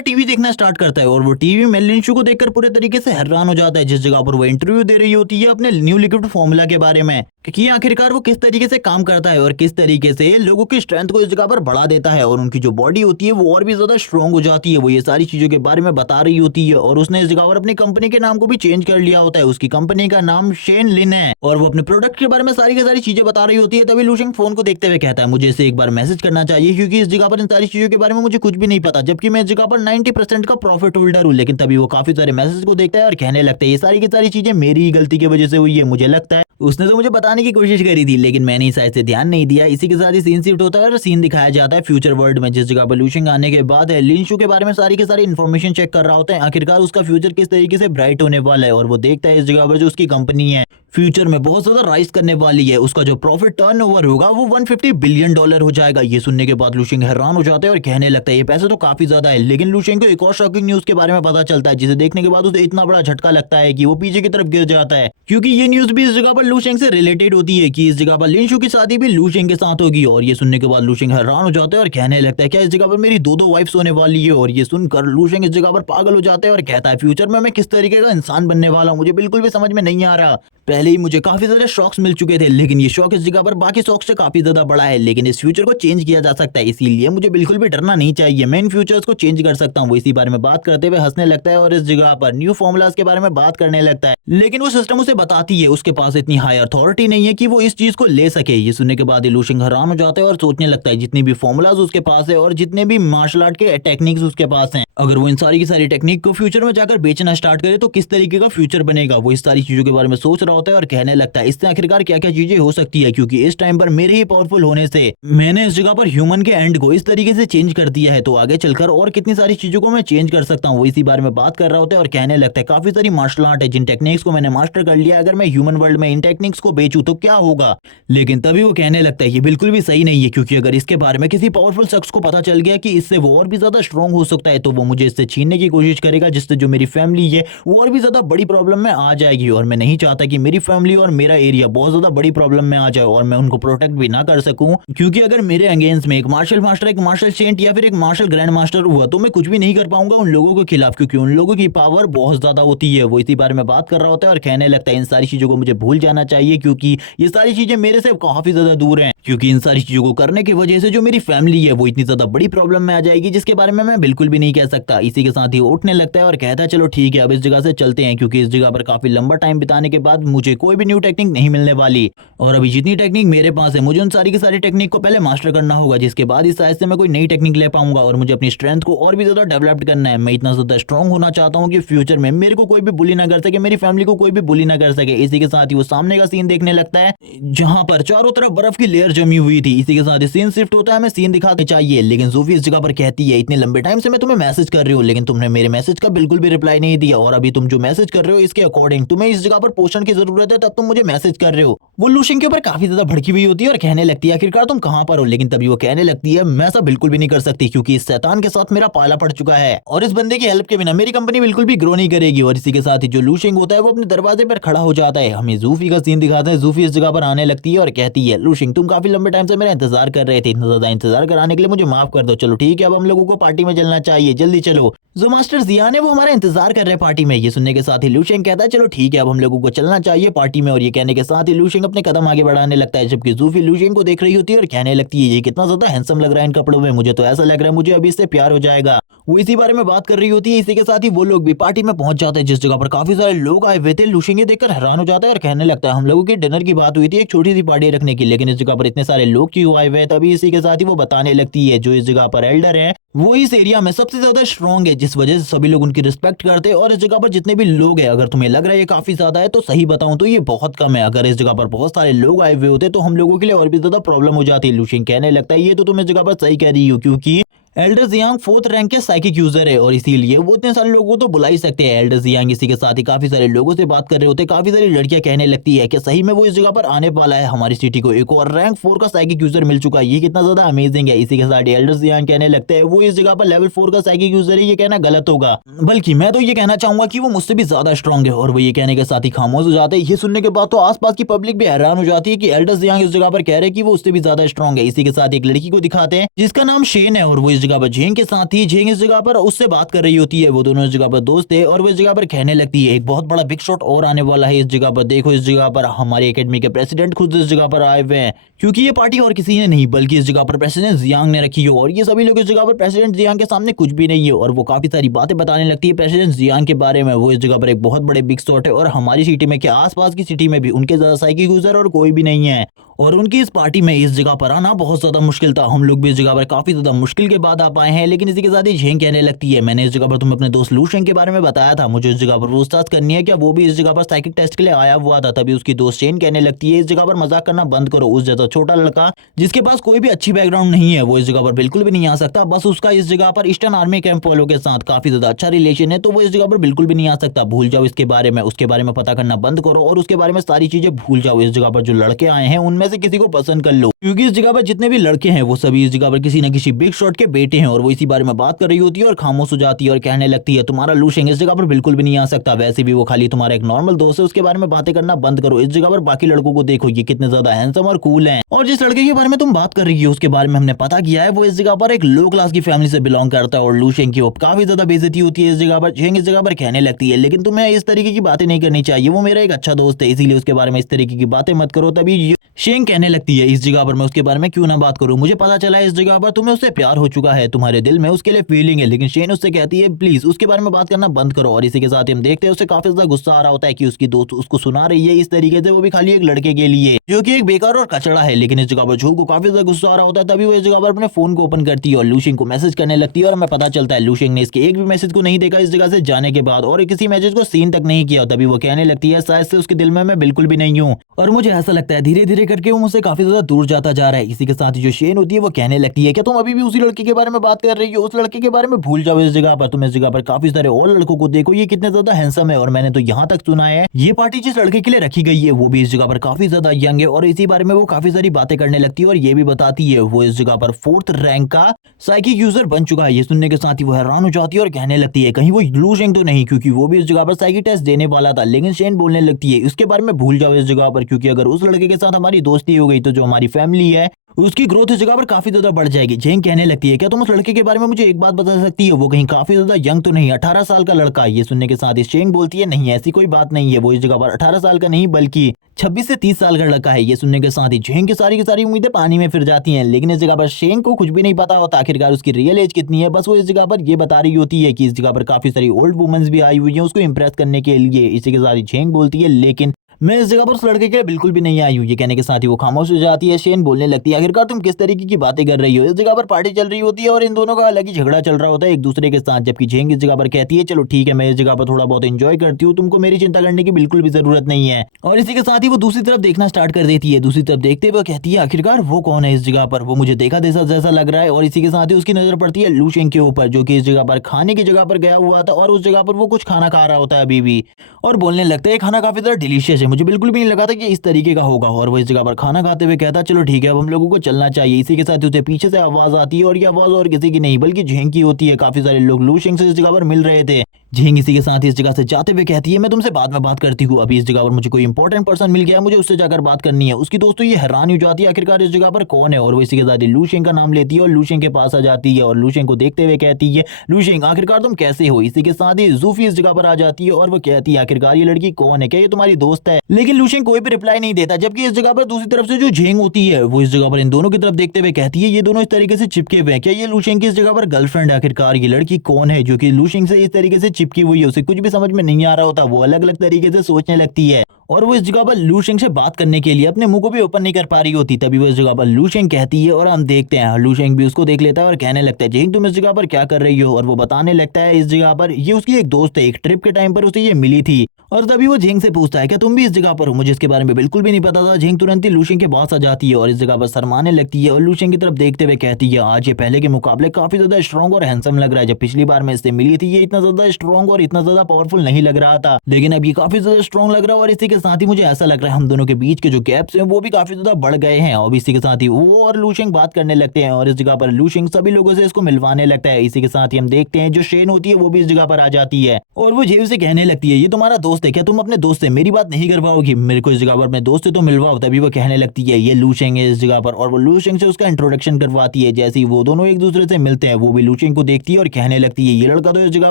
टीवी देखना स्टार्ट करता है। और वो टीवी में लिंशु को देखकर पूरे तरीके से हैरान हो जाता है जिस जगह पर वो इंटरव्यू दे रही होती है अपने न्यू लिक्विड फॉर्मूला के बारे में कि आखिरकार वो किस तरीके से काम करता है और किस तरीके से लोगों की स्ट्रेंथ को इस जगह पर बढ़ा देता है और उनकी जो बॉडी होती है वो और भी ज्यादा स्ट्रांग हो जाती है। वो ये सारी चीजों के बारे में बता रही होती है और उसने इस जगह पर अपनी कंपनी के नाम को भी चेंज कर लिया होता है। उसकी कंपनी का नाम शेन लिन है और वो अपने प्रोडक्ट के बारे में सारी की सारी चीजें बता रही होती है। तभी लू शेंग फोन को देखते हुए कहता है मुझे इसे एक बार मैसेज करना चाहिए क्योंकि इस जगह पर इन सारी चीजों के बारे में मुझे कुछ भी नहीं पता, जबकि मैं इस जगह पर 90% का प्रॉफिट होल्डर हूँ। लेकिन तभी वो काफी सारे मैसेज को देखता है और कहने लगता है ये सारी की सारी चीजें मेरी ही गलती की वजह से हुई है, मुझे लगता है उसने तो मुझे बताने की कोशिश करी थी लेकिन मैंने इस शायद से ध्यान नहीं दिया। इसी के साथ ही सीन शिफ्ट होता है और सीन दिखाया जाता है फ्यूचर वर्ल्ड में जिस जगह पर लू शेंग आने के बाद लिंशु के बारे में सारी के सारी इन्फॉर्मेशन चेक कर रहा होता है आखिरकार उसका फ्यूचर किस तरीके से ब्राइट होने वाला है। और वो देखता है इस जगह पर जो उसकी कंपनी है फ्यूचर में बहुत ज्यादा राइज करने वाली है, उसका जो प्रॉफिट टर्नओवर होगा वो $150 बिलियन हो जाएगा। ये सुनने के बाद लू शेंग हैरान हो जाता है और कहने लगता है ये पैसे तो काफी ज्यादा है। लेकिन लू शेंग को एक और शॉकिंग न्यूज के बारे में पता चलता है जिसे देखने के बाद उसे इतना बड़ा झटका लगता है कि वो पीछे की तरफ गिर जाता है क्योंकि ये न्यूज भी इस जगह पर लू शेंग से रिलेटेड होती है कि इस जगह पर लिंशु की शादी भी लू शेंग के साथ होगी। और ये सुनने के बाद लू शेंग हैरान हो जाता है और कहने लगता है क्या इस जगह पर मेरी दो वाइफ्स होने वाली है। और ये सुनकर लू शेंग इस जगह पर पागल हो जाता है और कहता है फ्यूचर में मैं किस तरीके का इंसान बनने वाला हूँ मुझे बिल्कुल भी समझ में नहीं आ रहा। पहले ही मुझे काफी सारे शॉक्स मिल चुके थे लेकिन ये शॉक इस जगह पर बाकी शॉक से काफी ज्यादा बड़ा है, लेकिन इस फ्यूचर को चेंज किया जा सकता है इसीलिए मुझे बिल्कुल भी डरना नहीं चाहिए, मैं इन फ्यूचर्स को चेंज कर सकता हूँ। वो इसी बारे में बात करते हुए हंसने लगता है और इस जगह पर न्यू फॉर्मूलाज के बारे में बात करने लगता है। लेकिन वो सिस्टम उसे बताती है उसके पास इतनी हाई अथॉरिटी नहीं है कि वो इस चीज को ले सके। ये सुनने के बाद लू शेंग हैरान हो जाता है और सोचने लगता है जितनी भी फॉर्मूलाज उसके पास है और जितने भी मार्शल आर्ट के टेक्निक्स उसके पास हैं अगर वो इन सारी की सारी टेक्निक को फ्यूचर में जाकर बेचना स्टार्ट करे तो किस तरीके का फ्यूचर बनेगा, वो इस सारी चीजों के बारे में सोच रहा होता है और कहने लगता है इससे आखिरकार क्या क्या चीजें हो सकती है, क्योंकि इस टाइम पर मेरे ही पावरफुल होने से मैंने इस जगह पर ह्यूमन के एंड को इस तरीके से चेंज कर दिया है, तो आगे चलकर और कितनी सारी चीजों को मैं चेंज कर सकता हूँ, वो इसी बारे में बात कर रहा होता है और कहने लगता है काफी सारी मार्शल आर्ट है जिन टेक्निक्स को मैंने मास्टर कर लिया, अगर मैं ह्यूमन वर्ल्ड में इन टेक्निक्स को बेचूं तो क्या होगा। लेकिन तभी वो कहने लगता है ये बिल्कुल भी सही नहीं है, क्योंकि अगर इसके बारे में किसी पावरफुल शख्स को पता चल गया कि इससे वो और भी ज्यादा स्ट्रांग हो सकता है तो वो मुझे इससे छीनने की कोशिश करेगा, जिससे जो मेरी फैमिली है वो और भी ज्यादा बड़ी प्रॉब्लम में आ जाएगी। और मैं नहीं चाहता कि मेरी फैमिली और मेरा एरिया बहुत ज्यादा बड़ी प्रॉब्लम में आ जाए और मैं उनको प्रोटेक्ट भी ना कर सकूं, क्योंकि अगर मेरे अगेंस्ट में एक मार्शल मास्टर, एक मार्शल सेंट या फिर एक मार्शल ग्रैंड मास्टर हुआ तो मैं कुछ भी नहीं कर पाऊंगा उन लोगों के खिलाफ, क्योंकि उन लोगों की पावर बहुत ज्यादा होती है। वो इसी बारे में बात कर रहा होता है और कहने लगता है इन सारी चीजों को मुझे भूल जाना चाहिए, क्योंकि ये सारी चीजें मेरे से काफी ज्यादा दूर हैं, क्योंकि इन सारी चीजों को करने की वजह से जो मेरी फैमिली है वो इतनी ज्यादा बड़ी प्रॉब्लम में आ जाएगी जिसके बारे में मैं बिल्कुल भी नहीं कह सकता। इसी के साथ ही उठने लगता है और कहता है चलो ठीक है अब इस जगह से चलते हैं, क्योंकि इस जगह पर काफी लंबा टाइम बिताने के बाद मुझे कोई भी न्यू टेक्निक नहीं मिलने वाली, और अभी जितनी टेक्निक मेरे पास है मुझे उन सारी की सारी टेक्निक को पहले मास्टर करना होगा, जिसके बाद इस शायद से मैं कोई नई टेक्निक ले पाऊंगा और मुझे अपनी स्ट्रेंथ को और भी ज्यादा डेवलप करना है। मैं इतना ज्यादा स्ट्रांग होना चाहता हूँ कि फ्यूचर में मेरे को कोई भी बुली ना कर सके, मेरी फैमिली को कोई भी बुली ना कर सके। इसी के साथ ही वो सामने का सीन देखने लगता है जहां पर चारों तरफ बर्फ की लेयर जमी हुई थी। इसी के साथ ही सीन शिफ्ट होता है, हमें सीन दिखाते चाहिए, लेकिन ज़ोफी इस जगह पर कहती है इतने लंबे टाइम से मैं तुम्हें मैसेज कर रही हूँ लेकिन तुमने मेरे मैसेज का बिल्कुल भी रिप्लाई नहीं दिया, और अभी तुम जो मैसेज कर रहे हो इसके अकॉर्डिंग तुम्हें इस जगह पर पोषण की जरूरत है तब तुम मुझे मैसेज कर रहे हो। वो लूशिंग के ऊपर काफी ज्यादा भड़की हुई होती है और कहने लगती है आखिरकार तुम कहां पर हो, लेकिन तभी वो कहने लगती है मैं ऐसा बिल्कुल भी नहीं कर सकती, क्योंकि इस शैतान के साथ मेरा पाला पड़ चुका है और इस बंदे की हेल्प के बिना मेरी कंपनी बिल्कुल भी ग्रो नहीं करेगी। और इसी के साथ ही जो लूशिंग होता है वो अपने दरवाजे पर खड़ा हो जाता है। हमें ज़ोफी का सीन दिखाते हैं, ज़ोफी इस जगह पर आने लगती है और कहती है लूशिंग तुम काफी लंबे टाइम से मेरा इंतजार कर रहे थे, इतना ज्यादा इंतजार कराने के लिए मुझे माफ कर दो, चलो ठीक है अब हम लोगों को पार्टी में चलना चाहिए, जल्दी चलो। जो मास्टर जियान है वो हमारा इंतजार कर रहे हैं पार्टी में। ये सुनने के साथ ही लूशिंग कहता है चलो ठीक है अब हम लोगों को चलना चाहिए पार्टी में, और ये कहने के साथ ही लूशिंग अपने कदम आगे बढ़ाने लगता है, जबकि ज़ोफी लूशिंग को देख रही होती है और कहने लगती है ये कितना ज्यादा हैंडसम लग रहा है इन कपड़ों में, मुझे तो ऐसा लग रहा है मुझे अभी इससे प्यार हो जाएगा। वो इसी बारे में बात कर रही होती है। इसी के साथ ही वो लोग भी पार्टी में पहुंच जाते हैं जिस जगह पर काफी सारे लोग आए हुए थे। लूशिंग ये देखकर हैरान हो जाता है और कहने लगता है हम लोगों की डिनर की बात हुई थी एक छोटी सी पार्टी रखने की, लेकिन इस जगह पर इतने सारे लोग क्यों आए हुए हैं। तभी इसी के साथ ही वो बताने लगती है जो इस जगह पर एल्डर है वो इस एरिया में सबसे ज्यादा स्ट्रांग है, जिस वजह से सभी लोग उनकी रिस्पेक्ट करते हैं। और इस जगह पर जितने भी लोग हैं अगर तुम्हें लग रहा है ये काफी ज्यादा है तो सही बताऊं तो ये बहुत कम है, अगर इस जगह पर बहुत सारे लोग आए हुए होते तो हम लोगों के लिए और भी ज्यादा प्रॉब्लम हो जाती है। लूशिंग कहने लगता है ये तो तुम इस जगह पर सही कह रही हो, क्योंकि एल्डर जियांग 4th रैंक के साइकिक यूजर है और इसीलिए वो इतने सारे लोगों को तो बुला ही सकते हैं। एल्डर जियांग इसी के साथ ही काफी सारे लोगों से बात कर रहे होते, काफी सारी लड़कियां कहने लगती है कि सही में वो इस जगह पर आने वाला है, हमारी सिटी को एक और रैंक 4 का साइकिक यूजर मिल चुका है, ये कितना ज्यादा अमेजिंग है। इसी के साथ एल्डर जियांग कहने लगते हैं वो इस जगह पर लेवल 4 का साइकिक यूजर है, ये कहना गलत होगा, बल्कि मैं तो ये कहना चाहूंगा कि वो मुझसे भी ज्यादा स्ट्रांग है। और वो ये कहने के साथ ही खामोश हो जाते हैं। ये सुनने के बाद तो आसपास की पब्लिक भी हैरान हो जाती है कि एल्डर जियांग इस जगह पर कह रहे हैं कि वो उससे भी ज्यादा स्ट्रांग है। इसी के साथ एक लड़की को दिखाते हैं जिसका नाम शेन है और वो इस जगह पर जेंग के साथ ही जेंग इस जगह पर उससे बात कर रही होती है। वो दोनों इस जगह पर दोस्त थे और वो इस जगह पर कहने लगती है एक बहुत बड़ा बिग शॉट और आने वाला है इस जगह पर, देखो इस जगह पर हमारी एकेडमी के प्रेसिडेंट खुद इस जगह पर आए हुए हैं, क्योंकि ये पार्टी और किसी ने नहीं बल्कि इस जगह पर प्रेसिडेंट जियांग ने रखी है और ये सभी लोग इस जगह पर प्रेसिडेंट जियांग के सामने कुछ भी नहीं है। और वो काफी सारी बातें बताने लगती है प्रेसिडेंट जियांग के बारे में। वो इस जगह पर एक बहुत बड़े बिग शॉट है और हमारी सिटी में क्या आसपास की सिटी में भी उनके ज्यादा साइकिक यूजर और कोई भी नहीं है, और उनकी इस पार्टी में इस जगह पर आना बहुत ज्यादा मुश्किल था, हम लोग भी इस जगह पर काफी ज्यादा मुश्किल के बाद आ पाए हैं। लेकिन इसी के साथ ही जेंग कहने लगती है मैंने इस जगह पर तुम्हें अपने दोस्त लूशेंग के बारे में बताया था, मुझे इस जगह पर पूछताछ करनी है क्या वो भी इस जगह पर साइकिक टेस्ट के लिए आया हुआ था। तभी उसकी दोस्त चेन कहने लगती है इस जगह पर मजाक करना बंद करो, उस जैसा छोटा लड़का जिसके पास कोई भी अच्छी बैकग्राउंड नहीं है वो इस जगह पर बिल्कुल भी नहीं आ सकता, बस उसका इस जगह पर ईस्टर्न आर्मी कैंप वालों के साथ काफी ज्यादा अच्छा रिलेशन है तो वो इस जगह पर बिल्कुल भी नहीं आ सकता। भूल जाओ इसके बारे में, उसके बारे में पता करना बंद करो और उसके बारे में सारी चीजें भूल जाओ। इस जगह पर जो लड़के आए हैं उनमें से किसी को पसंद कर लो, क्योंकि इस जगह पर जितने भी लड़के हैं वो सभी इस जगह पर किसी न किसी बिग शॉट के बेटे हैं। और वो इसी बारे में बात कर रही होती है और खामोश हो जाती है और कहने लगती है तुम्हारा लूशेंग इस जगह पर बिल्कुल भी नहीं आ सकता, वैसे भी वो खाली तुम्हारा एक नॉर्मल दोस्त है, उसके बारे में बातें करना बंद करो। इस जगह पर बाकी लड़कों को देखो ये कितने ज्यादा हैंडसम और कूल हैं, और जिस लड़के के बारे में तुम बात कर रही हो उसके बारे में हमने पता किया है वो इस जगह पर एक लो क्लास की फैमिली से बिलोंग करता है और लूशेंग की काफी ज्यादा बेइज्जती होती है इस जगह पर। जेंग इस जगह पर कहने लगती है लेकिन तुम्हें इस तरीके की बातें नहीं करनी चाहिए, वो मेरा एक अच्छा दोस्त है इसीलिए उसके बारे में इस तरीके की बातें मत करो। तभी शेंग शेंग कहने लगती है इस जगह पर मैं उसके बारे में क्यों ना बात करूं, मुझे पता चला है इस जगह पर तुम्हें उससे प्यार हो चुका है, तुम्हारे दिल में उसके लिए फीलिंग है। लेकिन शेन उससे कहती है प्लीज उसके बारे में बात करना बंद करो। और इसी के साथ हम देखते हैं उसे काफी ज्यादा गुस्सा आ रहा होता है कि उसकी दोस्त उसको सुना रही है इस तरीके से, वो भी खाली एक लड़के के लिए जो कि एक बेकार और कचड़ा है। लेकिन इस जगह पर झू को काफी ज्यादा गुस्सा आ रहा होता है, तभी वो इस जगह पर अपने फोन को ओपन करती है और लूशिंग को मैसेज करने लगती है। और हमें पता चलता है लूशिंग ने इसके एक भी मैसेज को नहीं देखा इस जगह से जाने के बाद, और किसी मैसेज को सीन तक नहीं किया। तभी वो कहने लगती है शायद से उसके दिल में मैं बिल्कुल भी नहीं हूँ, और मुझे ऐसा लगता है धीरे धीरे करके वो मुझसे काफी ज्यादा दूर जाता जा रहा है। इसी के साथ जो शेन होती है वो कहने लगती है कि तुम अभी भी उसी लड़के के बारे में बात कर रही हो, उस लड़के के बारे में भूल जाओ इस जगह पर, तुम इस जगह पर काफी सारे और लड़कों को देखो, ये कितने ज्यादा हैंडसम है। और मैंने तो यहाँ तक सुना है ये पार्टी जिस लड़के के लिए रखी गई है वो भी इस जगह पर काफी ज्यादा यंग है। और इसी बारे में वो काफी सारी बातें करने लगती है और ये भी बताती है वो इस जगह पर 4th रैंक का साइकिक यूजर बन चुका है। ये सुनने के साथ ही वो हैरान हो जाती है और कहने लगती है कहीं वो लू शेंग तो नहीं, क्योंकि वो भी इस जगह पर साइकिक टेस्ट देने वाला था। लेकिन शेन बोलने लगती है उसके बारे में भूल जाओ इस जगह पर, क्योंकि अगर उस लड़के के साथ हमारी दोस्ती हो गई तो जो हमारी फैमिली है उसकी ग्रोथ इस जगह पर काफी ज्यादा बढ़ जाएगी। जेंग कहने लगती है क्या तुम उस लड़के के बारे में मुझे एक बात बता सकती हो, वो कहीं काफी ज्यादा यंग तो नहीं, 18 साल का लड़का। ये सुनने के साथ ही शेंग बोलती है नहीं ऐसी कोई बात नहीं है, वो इस जगह पर 18 साल का नहीं बल्कि 26 से 30 साल का लड़का है। ये सुनने के साथ ही जेंग की सारी उम्मीदें पानी में फिर जाती हैं। लेकिन इस जगह पर शेंग को कुछ भी नहीं पता होता आखिरकार उसकी रियल एज कितनी है, बस वो इस जगह पर ये बता रही होती है कि इस जगह पर काफी सारी ओल्ड वुमेन्स भी आई हुई है उसको इंप्रेस करने के लिए। इसी के साथ ही जेंग बोलती है लेकिन मैं इस जगह पर उस लड़के के लिए बिल्कुल भी नहीं आई हूँ। ये कहने के साथ ही वो खामोश हो जाती है। शेन बोलने लगती है आखिरकार तुम किस तरीके की बातें कर रही हो, इस जगह पर पार्टी चल रही होती है और इन दोनों का अलग ही झगड़ा चल रहा होता है एक दूसरे के साथ, जबकि जेंग इस जगह पर कहती है चलो ठीक है मैं इस जगह पर थोड़ा बहुत एंजॉय करती हूँ, तुमको मेरी चिंता करने की बिल्कुल भी जरूरत नहीं है। और इसी के साथ ही वो दूसरी तरफ देखना स्टार्ट कर देती है। दूसरी तरफ देखते हुए कहती है आखिरकार वो कौन है इस जगह पर, वो मुझे देखा जैसा लग रहा है। और इसी के साथ ही उसकी नजर पड़ती है लू शेंग के ऊपर जो कि इस जगह पर खाने की जगह पर गया हुआ था और उस जगह पर वो कुछ खाना खा रहा होता है अभी भी, और बोलने लगता है खाना काफी ज्यादा डिलीशियस है, मुझे बिल्कुल भी नहीं लगा कि इस तरीके का होगा। और वो इस जगह पर खाना खाते हुए कहता चलो ठीक है अब हम लोगों को चलना चाहिए। इसी के साथ उसे पीछे से आवाज आती है और ये आवाज और किसी की नहीं बल्कि झेंग की होती है। काफी सारे लोग लू शेंग से इस जगह पर मिल रहे थे। झेंग इसी के साथ इस जगह से जाते हुए कहती है मैं तुमसे बाद में बात करती हूँ, अभी इस जगह पर मुझे कोई इंपॉर्टेंट पर्सन मिल गया, मुझे उससे जाकर बात करनी है। उसकी दोस्तों ये हैरान हो जाती है आखिरकार इस जगह पर कौन है, और वो इसी के साथ लू शेंग का नाम लेती है और लू शेंग के पास आ जाती है और लू शेंग को देखते हुए कहती है लू शेंग आखिरकार तुम कैसे हो। इसी के साथ ही जूफी इस जगह पर आ जाती है और वो कहती है आखिरकार ये लड़की कौन है, क्या ये तुम्हारी दोस्त है। लेकिन लू शेंग कोई भी रिप्लाई नहीं देता, जबकि इस जगह पर दूसरी तरफ से जो झेंग होती है वो इस जगह पर इन दोनों की तरफ देखते हुए कहती है ये दोनों इस तरीके से चिपके हुए हैं, क्या ये लू शेंग की इस जगह पर गर्लफ्रेंड है। आखिरकार ये लड़की कौन है जो कि लू शेंग से इस तरीके से चिपकी हुई है, उसे कुछ भी समझ में नहीं आ रहा होता, वो अलग अलग तरीके से सोचने लगती है और वो इस जगह पर लू शेंग से बात करने के लिए अपने मुंह को भी ओपन नहीं कर पा रही होती। तभी वो इस जगह पर लू शेंग कहती है और हम देखते हैं लू शेंग भी उसको देख लेता है और कहने लगता है जेंग तुम इस जगह पर क्या कर रही हो। और वो बताने लगता है इस जगह पर ये उसकी एक दोस्त है, एक ट्रिप के टाइम पर उसे ये मिली थी। और तभी वो जेंग से पूछता है क्या तुम भी इस जगह पर हो, मुझे इसके बारे में बिल्कुल भी नहीं पता था। जेंग तुरंत ही लू शेंग के पास आ जाती है और इस जगह पर शर्माने लगती है और लू शेंग की तरफ देखते हुए कहती है आज ये पहले के मुकाबले काफी ज्यादा स्ट्रॉन्ग और हैंडसम लग रहा है, जब पिछली बार मैं इससे मिली थी ये इतना ज्यादा स्ट्रॉन्ग और इतना ज्यादा पावरफुल नहीं लग रहा था, लेकिन अब ये काफी ज्यादा स्ट्रॉन्ग लग रहा है। और इसी के साथ ही मुझे ऐसा लग रहा है हम दोनों के बीच के जो गैप्स हैं वो भी काफी ज्यादा बढ़ गए हैं। और इसी के साथ ही वो और लू शेंग बात करने लगते हैं और इस जगह पर लू शेंग सभी लोगों से इसको मिलवाने लगता है। इसी के साथ ही हम देखते हैं जो शेन होती है वो भी इस जगह पर आ जाती है और वो जेव से कहने लगती है ये तुम्हारा दोस्त है क्या, तुम अपने दोस्त से मेरी बात नहीं कर पाओगी, मेरे को इस जगह पर अपने दोस्त से तो मिलवाओ। तभी वो कहने लगती है ये लू शेंग है इस जगह पर और वो लू शेंग से उसका इंट्रोडक्शन करवाती है। जैसे ही वो दोनों एक दूसरे से मिलते हैं वो भी लू शेंग को देखती है और कहने लगती है ये लड़का तो इस जगह